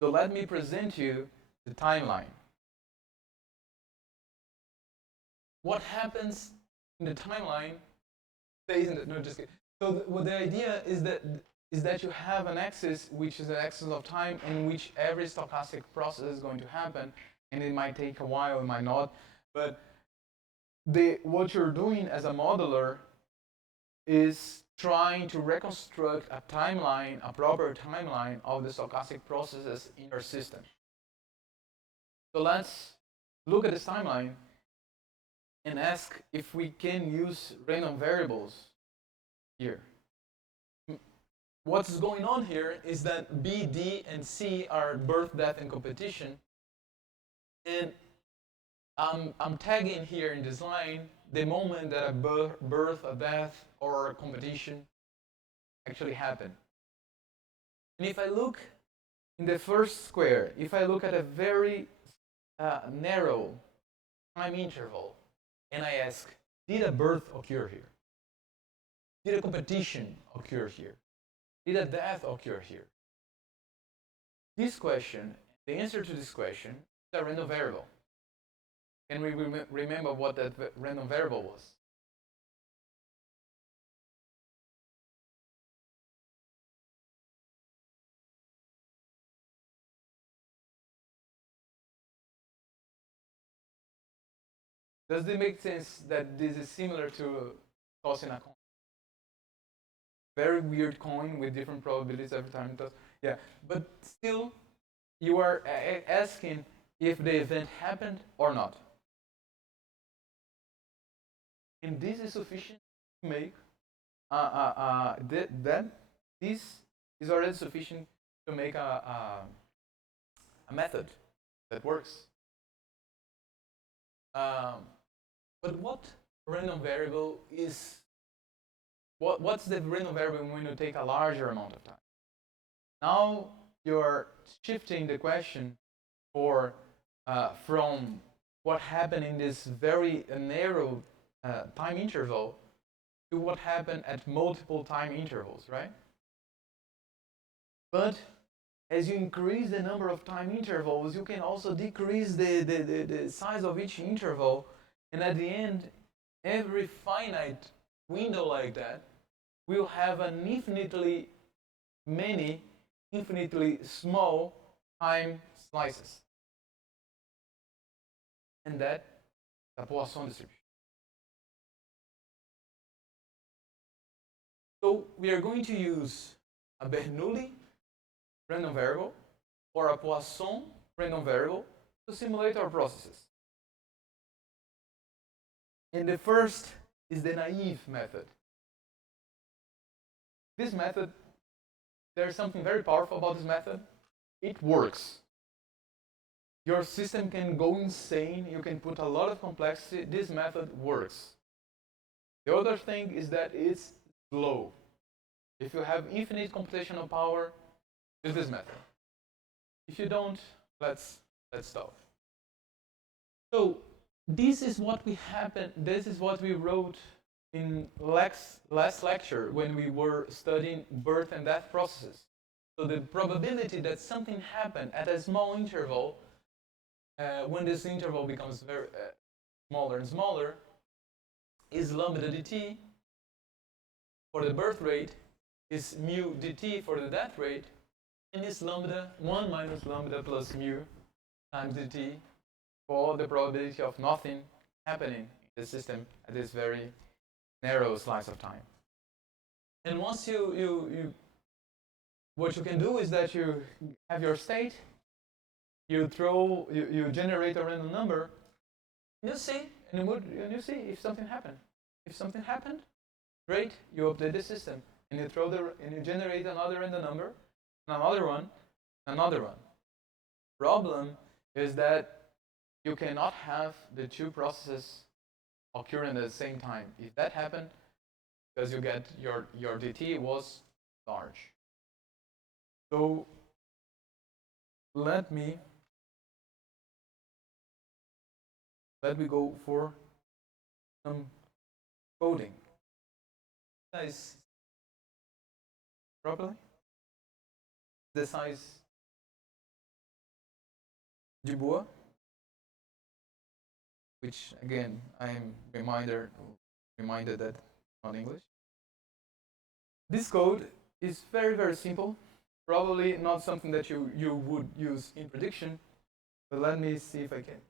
So let me present you the timeline. What happens in the timeline stays in the, no, just kidding. So the idea is that you have an axis which is an axis of time in which every stochastic process is going to happen, and it might take a while, it might not, but what you're doing as a modeler is trying to reconstruct a timeline, a proper timeline of the stochastic processes in your system. So let's look at this timeline and ask if we can use random variables here. What's going on here is that B, D, and C are birth, death, and competition. And I'm tagging here in this line the moment that a birth, a death, or a competition actually happen. And if I look in the first square, if I look at a very narrow time interval, and I ask, did a birth occur here? Did a competition occur here? Did a death occur here? This question, the answer to this question is a random variable. Can we remember what that random variable was? Does it make sense that this is similar to tossing a coin? Very weird coin with different probabilities every time it does. Yeah, but still, you are asking if the event happened or not. And this is sufficient to make this is already sufficient to make a method that works. But what random variable is? What's the random variable when you take a larger amount of time? Now you're shifting the question from what happened in this very narrow time interval to what happened at multiple time intervals, right? But as you increase the number of time intervals, you can also decrease the size of each interval, and at the end, every finite window like that will have an infinitely many, infinitely small time slices. And that is a Poisson distribution. So we are going to use a Bernoulli random variable or a Poisson random variable to simulate our processes. And the first is the naive method. This method, there's something very powerful about this method. It works. Your system can go insane. You can put a lot of complexity. This method works. The other thing is that it's slow. If you have infinite computational power, use this method. If you don't, let's stop. So this is what we happened. This is what we wrote in last lecture when we were studying birth and death processes. So the probability that something happened at a small interval, when this interval becomes very smaller and smaller, is lambda dt for the birth rate, is mu dt for the death rate, and is lambda 1 minus lambda plus mu times dt for the probability of nothing happening in the system at this very narrow slice of time. And once what you can do is that you have your state, you generate a random number, and you see, and you see if something happened. If something happened, great, you update the system, and you generate another random number, another one, another one. Problem is that you cannot have the two processes occurring at the same time. If that happened, because you get your dt was large. So let me go for some coding. Size properly? The size Dubois, which again I am reminded that not English. This code is very, very simple. Probably not something that you would use in prediction, but let me see if I can.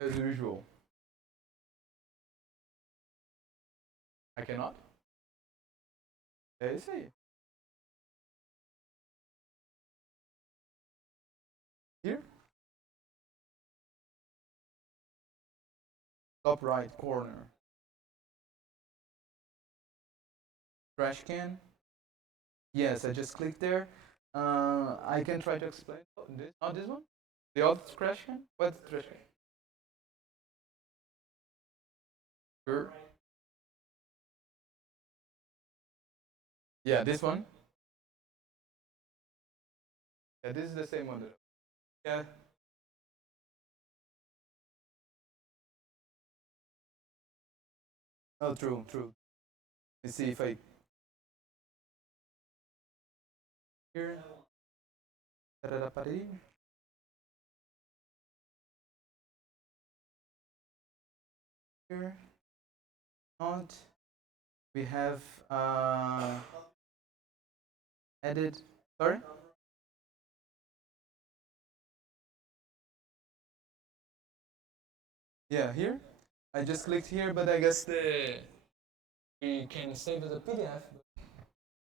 As usual. I cannot? There you see. Here? Top right corner. Trash can. Yes, I just clicked there. I can try to explain this. Not this one? The other trash can? What's the trash can? Sure. Yeah, this one. Yeah, this is the same one. Yeah. Oh, true, true. Let's see if I here. Here. Not. We have edit. Sorry. Yeah, here. I just clicked here, but I guess the we can save as a PDF.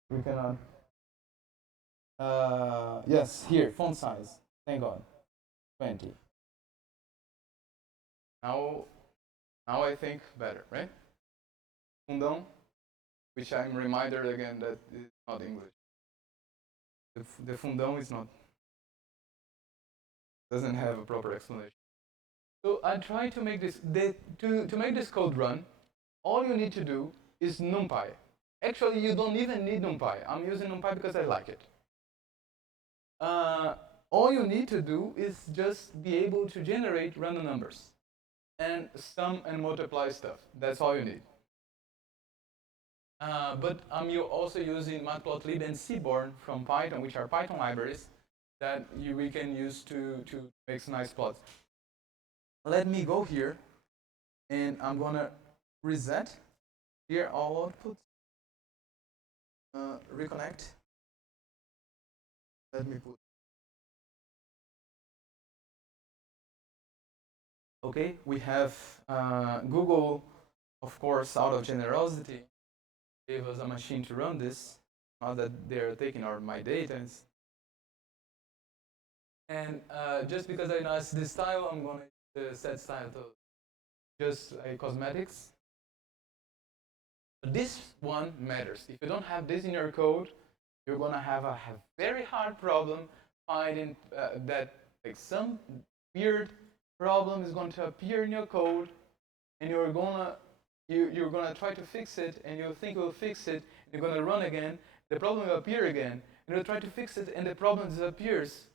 We cannot. Yes, here, font size. Thank God, 20. Now, now I think better, right? Fundão, which I'm reminder again that is not English. The fundão is not, doesn't have a proper explanation. So I try to make this, to make this code run, all you need to do is NumPy. Actually, you don't even need NumPy. I'm using NumPy because I like it. All you need to do is just be able to generate random numbers and sum and multiply stuff. That's all you need. But I'm also using matplotlib and seaborn from Python, which are Python libraries that we can use to make some nice plots. Let me go here, and I'm gonna reset here all outputs. Reconnect. Let me put. Okay, we have Google, of course, out of generosity, gave us a machine to run this. Not that they're taking my data. And just because I know this style, I'm going to set style to just like cosmetics. But this one matters. If you don't have this in your code, you're going to have a very hard problem finding that like some weird problem is going to appear in your code, and you're gonna try to fix it, and you think you'll fix it, and you're gonna run again, the problem will appear again, and you'll try to fix it, and the problem disappears.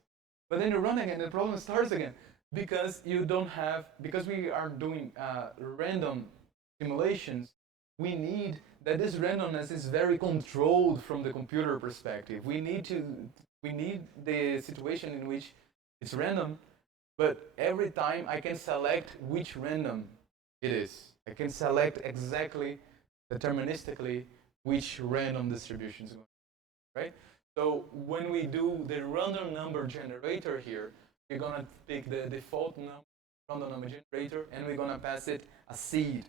But then you run again, and the problem starts again, because you don't have, because we are doing random simulations, we need that this randomness is very controlled from the computer perspective. We need the situation in which it's random, but every time I can select which random it is. I can select exactly, deterministically, which random distribution is going to, right? So when we do the random number generator here, we're going to pick the default random number generator, and we're going to pass it a seed.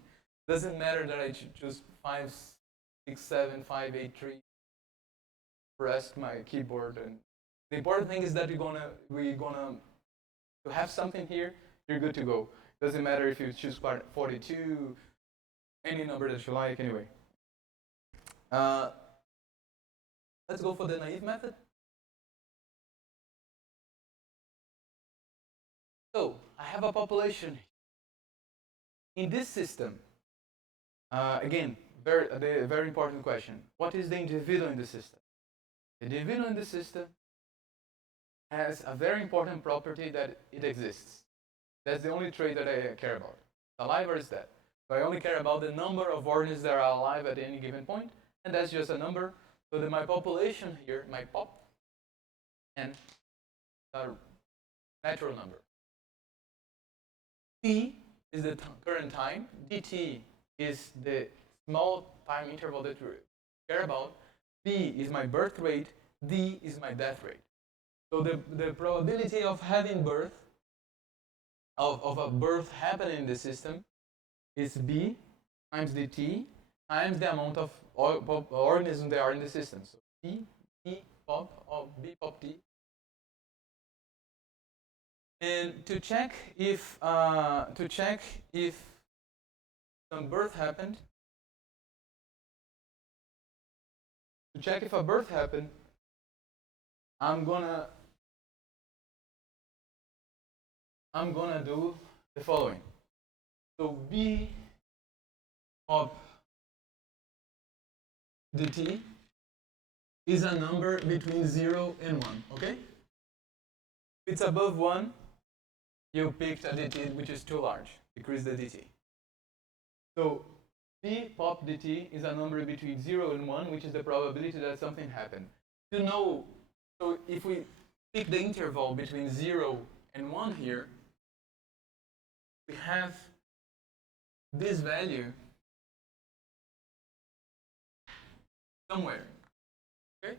Doesn't matter that I choose 5, 6, 7, 5, 8, 3, press my keyboard. And the important thing is that we're gonna to have something here, you're good to go. Doesn't matter if you choose 42, any number that you like, anyway. Let's go for the naive method. So, I have a population. In this system, again, very important question. What is the individual in the system? The individual in the system has a very important property that it exists. That's the only trait that I care about. Alive or is dead. So I only care about the number of organisms that are alive at any given point, and that's just a number. So that my population here, my pop, n, a natural number. T is the current time. dt is the small time interval that we care about. B is my birth rate. D is my death rate. So the probability of having birth, of a birth happening in the system, is B times dt times the amount of organisms that are in the system. So B pop of B pop t. And to check if some birth happened, to check if a birth happened, I'm gonna do the following. So B of dt is a number between 0 and 1, okay? If it's above 1, you picked a dt which is too large. Decrease the dt. So p pop dt is a number between 0 and 1, which is the probability that something happened. To know, so if we pick the interval between 0 and 1 here, we have this value somewhere, okay?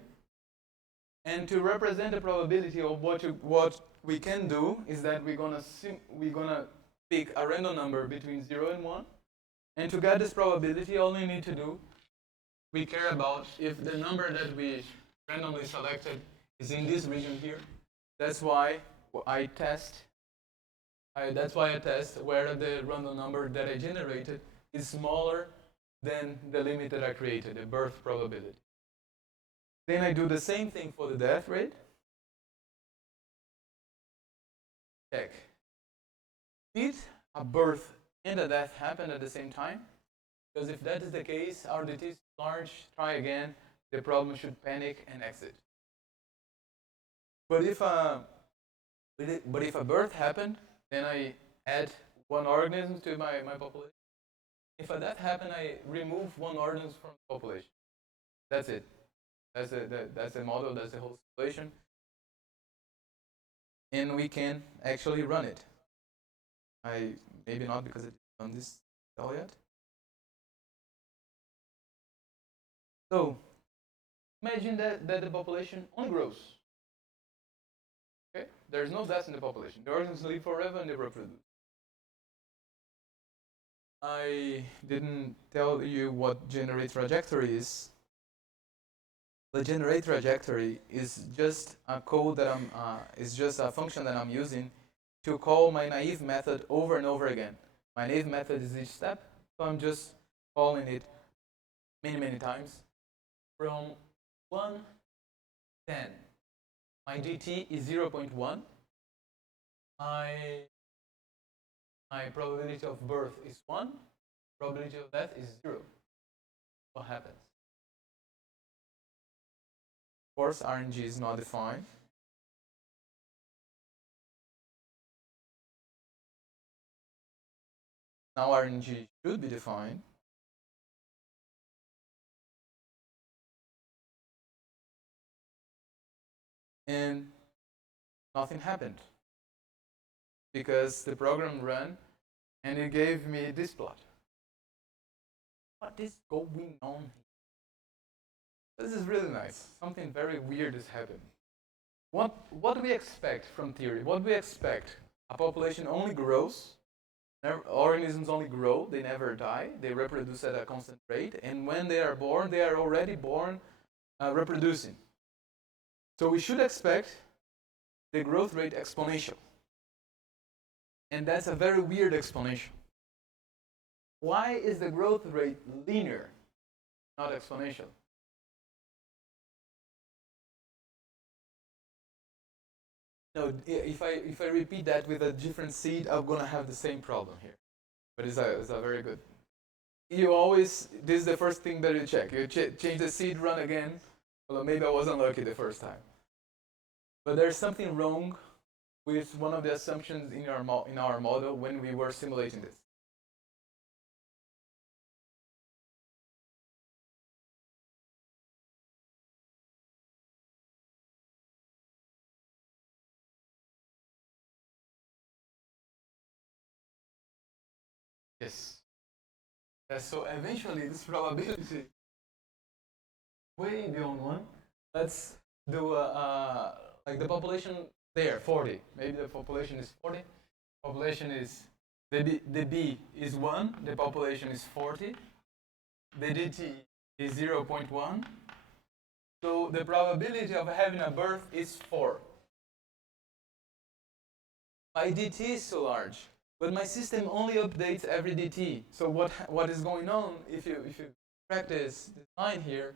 And to represent the probability of what we can do is that we're gonna pick a random number between 0 and 1, and to get this probability, all we need to do, we care about if the number that we randomly selected is in this region here. That's why I test. That's why I test where the random number that I generated is smaller than the limit that I created, the birth probability. Then I do the same thing for the death rate. Check. Did a birth and a death happen at the same time? Because if that is the case, our dt is large, try again, the problem should panic and exit. But if a birth happened, then I add one organism to my population. If a death happened, I remove one organism from the population. That's it. That's the model, that's the whole situation. And we can actually run it. Maybe not because it's done this cell yet. So imagine that the population only grows. Okay? There's no death in the population. The organisms live forever and they reproduce. I didn't tell you what generate trajectory is. The generate trajectory is just a code that is just a function that I'm using to call my naive method over and over again. My naive method is each step, so I'm just calling it many times. From 1 to 10, my dt is 0.1. My probability of birth is 1. Probability of death is 0. What happens? Of course, RNG is not defined. Now RNG should be defined. And nothing happened. Because the program ran and it gave me this plot. What is going on here? This is really nice. Something very weird is happening. What do we expect from theory? What do we expect? A population only grows. Organisms only grow. They never die. They reproduce at a constant rate. And when they are born, they are already born reproducing. So we should expect the growth rate exponential. And that's a very weird explanation. Why is the growth rate linear, not exponential? No, if I repeat that with a different seed, I'm gonna have the same problem here. But it's a very good. You always, this is the first thing that you check. You change the seed, run again. Well, maybe I wasn't lucky the first time. But there's something wrong with one of the assumptions in our model when we were simulating this. Yes. So eventually this probability way beyond 1. Let's do like the population there, 40. Maybe the population is 40. Population is, the B is 1, the population is 40. The dt is 0.1. So the probability of having a birth is 4. My dt is so large, but my system only updates every dt. So what is going on, if you practice this line here,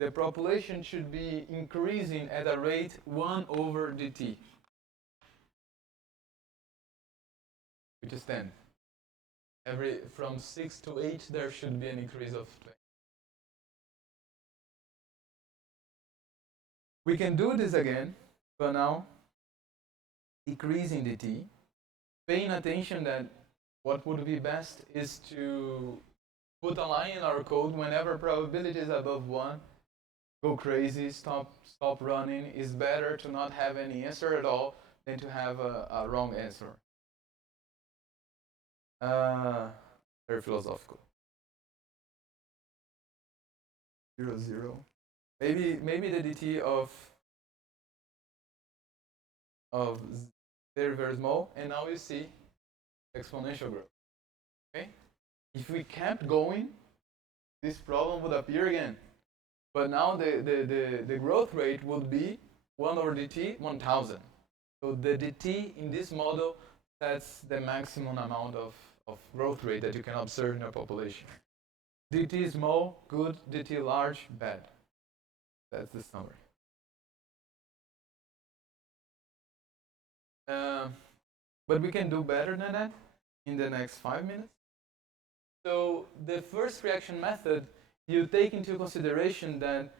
the population should be increasing at a rate 1 over dt, which is 10. from 6 to 8, there should be an increase of 20. We can do this again, but now decreasing dt, paying attention that what would be best is to put a line in our code whenever probability is above 1, go crazy, stop running. It's better to not have any answer at all than to have a wrong answer. Very philosophical. 0, 0. Maybe the dt of very, very small, and now you see exponential growth. Okay? If we kept going, this problem would appear again. But now the growth rate would be 1 over dt, 1000. So the dt in this model, that's the maximum amount of growth rate that you can observe in a population. dt small, good. dt large, bad. That's the summary. But we can do better than that in the next 5 minutes. So the first reaction method, you take into consideration that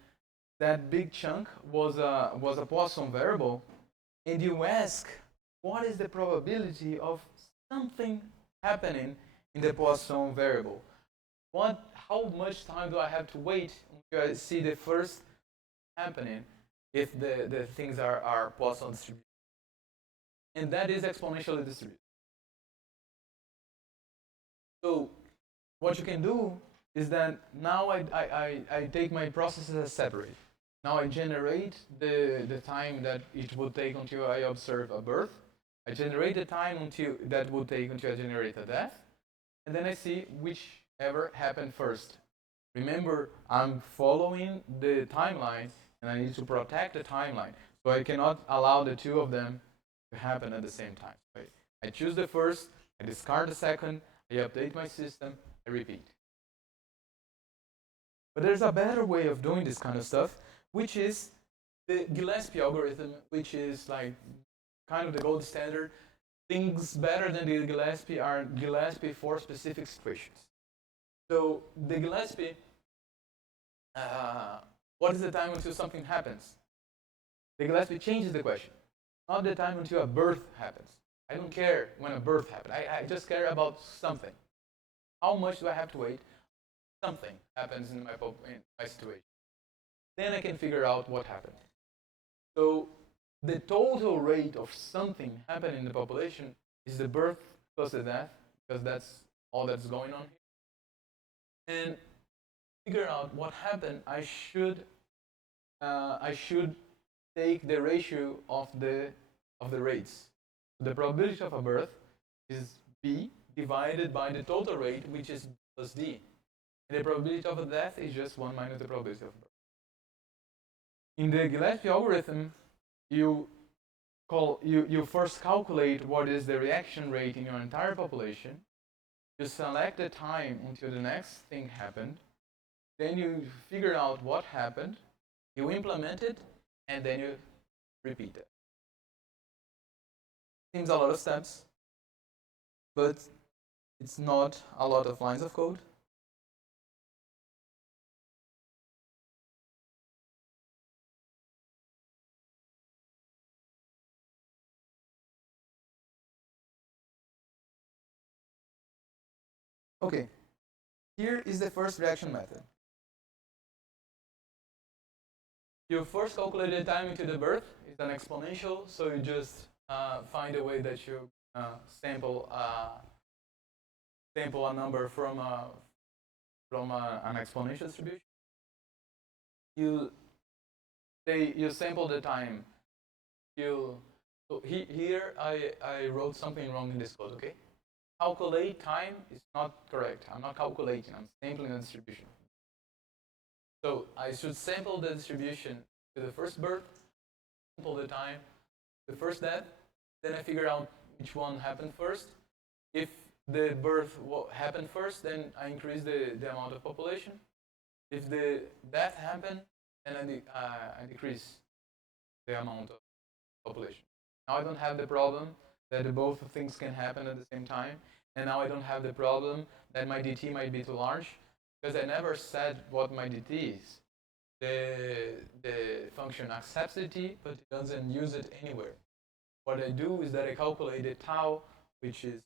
that big chunk was a Poisson variable, and you ask, what is the probability of something happening in the Poisson variable? How much time do I have to wait until I see the first happening if the things are Poisson distributed? And that is exponentially distributed. So what you can do is that now I take my processes as separate. Now I generate the time that it would take until I observe a birth. I generate the time that would take until I generate a death. And then I see whichever happened first. Remember, I'm following the timeline, and I need to protect the timeline. So I cannot allow the two of them to happen at the same time. Right? I choose the first, I discard the second, I update my system, I repeat. But there's a better way of doing this kind of stuff, which is the Gillespie algorithm, which is like kind of the gold standard. Things better than the Gillespie are Gillespie for specific situations. So the Gillespie, what is the time until something happens? The Gillespie changes the question. Not the time until a birth happens. I don't care when a birth happens. I just care about something. How much do I have to wait? Something happens in my situation. Then I can figure out what happened. So the total rate of something happening in the population is the birth plus the death, because that's all that's going on here. And figure out what happened, I should take the ratio of the rates. The probability of a birth is B divided by the total rate, which is plus D. And the probability of a death is just 1 minus the probability of birth. In the Gillespie algorithm, you first calculate what is the reaction rate in your entire population. You select the time until the next thing happened. Then you figure out what happened. You implement it, and then you repeat it. Seems a lot of steps, but it's not a lot of lines of code. Okay, here is the first reaction method. You first calculate the time into the birth. It's an exponential, so you just find a way that you sample a number from an exponential distribution. You sample the time. So here I wrote something wrong in this code. Okay, calculate time is not correct. I'm not calculating. I'm sampling the distribution. So I should sample the distribution to the first birth, sample the time, the first death, then I figure out which one happened first. If the birth happened first, then I increase the amount of population. If the death happened, then I decrease the amount of population. Now I don't have the problem that both things can happen at the same time, and now I don't have the problem that my dt might be too large, because I never said what my dt is. The function accepts dt, but it doesn't use it anywhere. What I do is that I calculate the tau, which is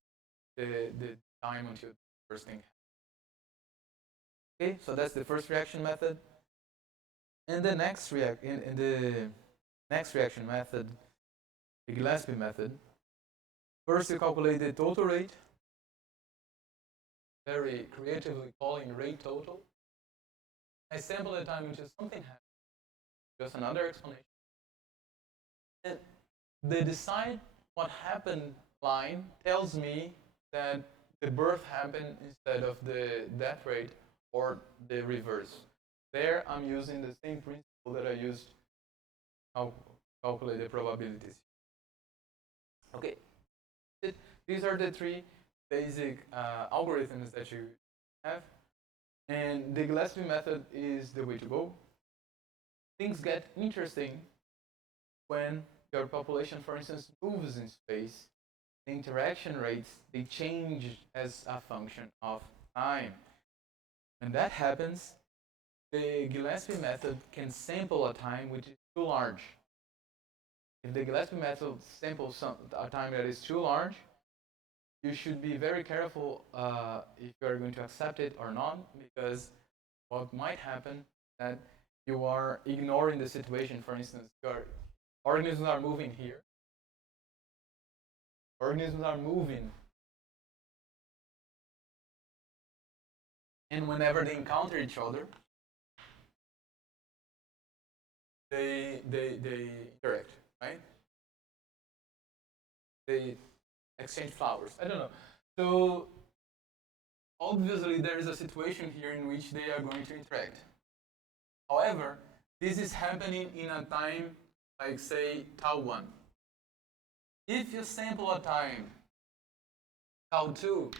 the time until the first thing happens. Okay, so that's the first reaction method. And the next in the next reaction method, the Gillespie method, first you calculate the total rate, very creatively calling rate total. I sample the time until something happens. Just another explanation. And the decide what happened line tells me that the birth happened instead of the death rate or the reverse. There I'm using the same principle that I used to calculate the probabilities. Okay, these are the three basic algorithms that you have, and the Gillespie method is the way to go. Things get interesting when your population, for instance, moves in space. The interaction rates, they change as a function of time. When that happens, the Gillespie method can sample a time which is too large. If the Gillespie method samples a time that is too large, you should be very careful if you are going to accept it or not, because what might happen is that you are ignoring the situation. For instance, your organisms are moving here. Organisms are moving. And whenever they encounter each other, they interact, right? They exchange flowers. I don't know. So obviously there is a situation here in which they are going to interact. However, this is happening in a time like, say, tau 1. If you sample a time tau 2,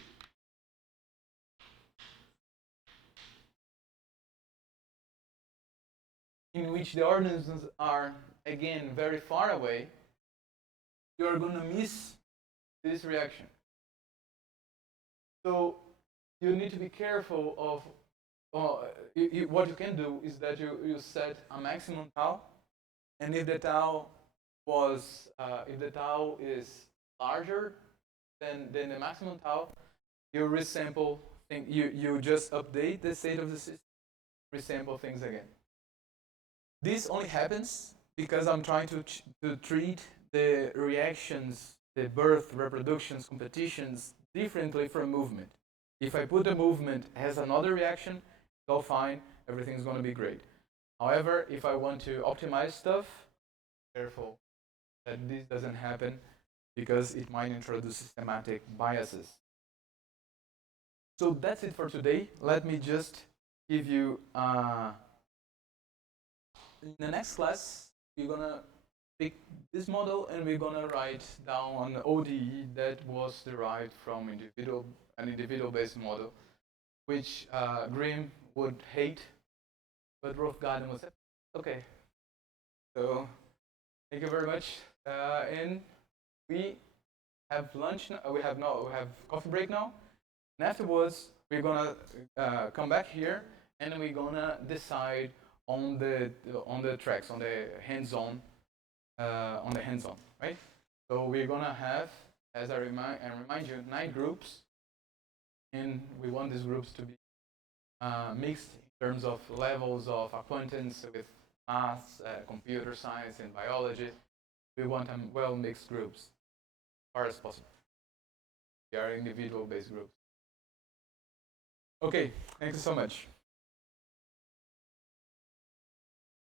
in which the organisms are, again, very far away, you are going to miss this reaction. So you need to be careful of what you can do is that you set a maximum tau, and if the tau is larger than the maximum tau, you resample you just update the state of the system, resample things again. This only happens because I'm trying to treat the reactions, the birth, reproductions, competitions differently from movement. If I put a movement as another reaction, it's all fine, everything's going to be great. However, if I want to optimize stuff, careful that this doesn't happen because it might introduce systematic biases. So that's it for today. Let me just give you, in the next class, we're going to pick this model and we're going to write down an ODE that was derived from an individual-based model, which Grimm would hate, but Rolf Garden was okay. So thank you very much, and we have lunch. We have coffee break now, and afterwards we're gonna come back here and we're gonna decide on the tracks, on the hands-on, right? So we're gonna have, as I remind you, 9 groups, and we want these groups to be mixed in terms of levels of acquaintance with math, computer science, and biology. We want them well-mixed groups as far as possible. They are individual-based groups. Okay, thank you so much.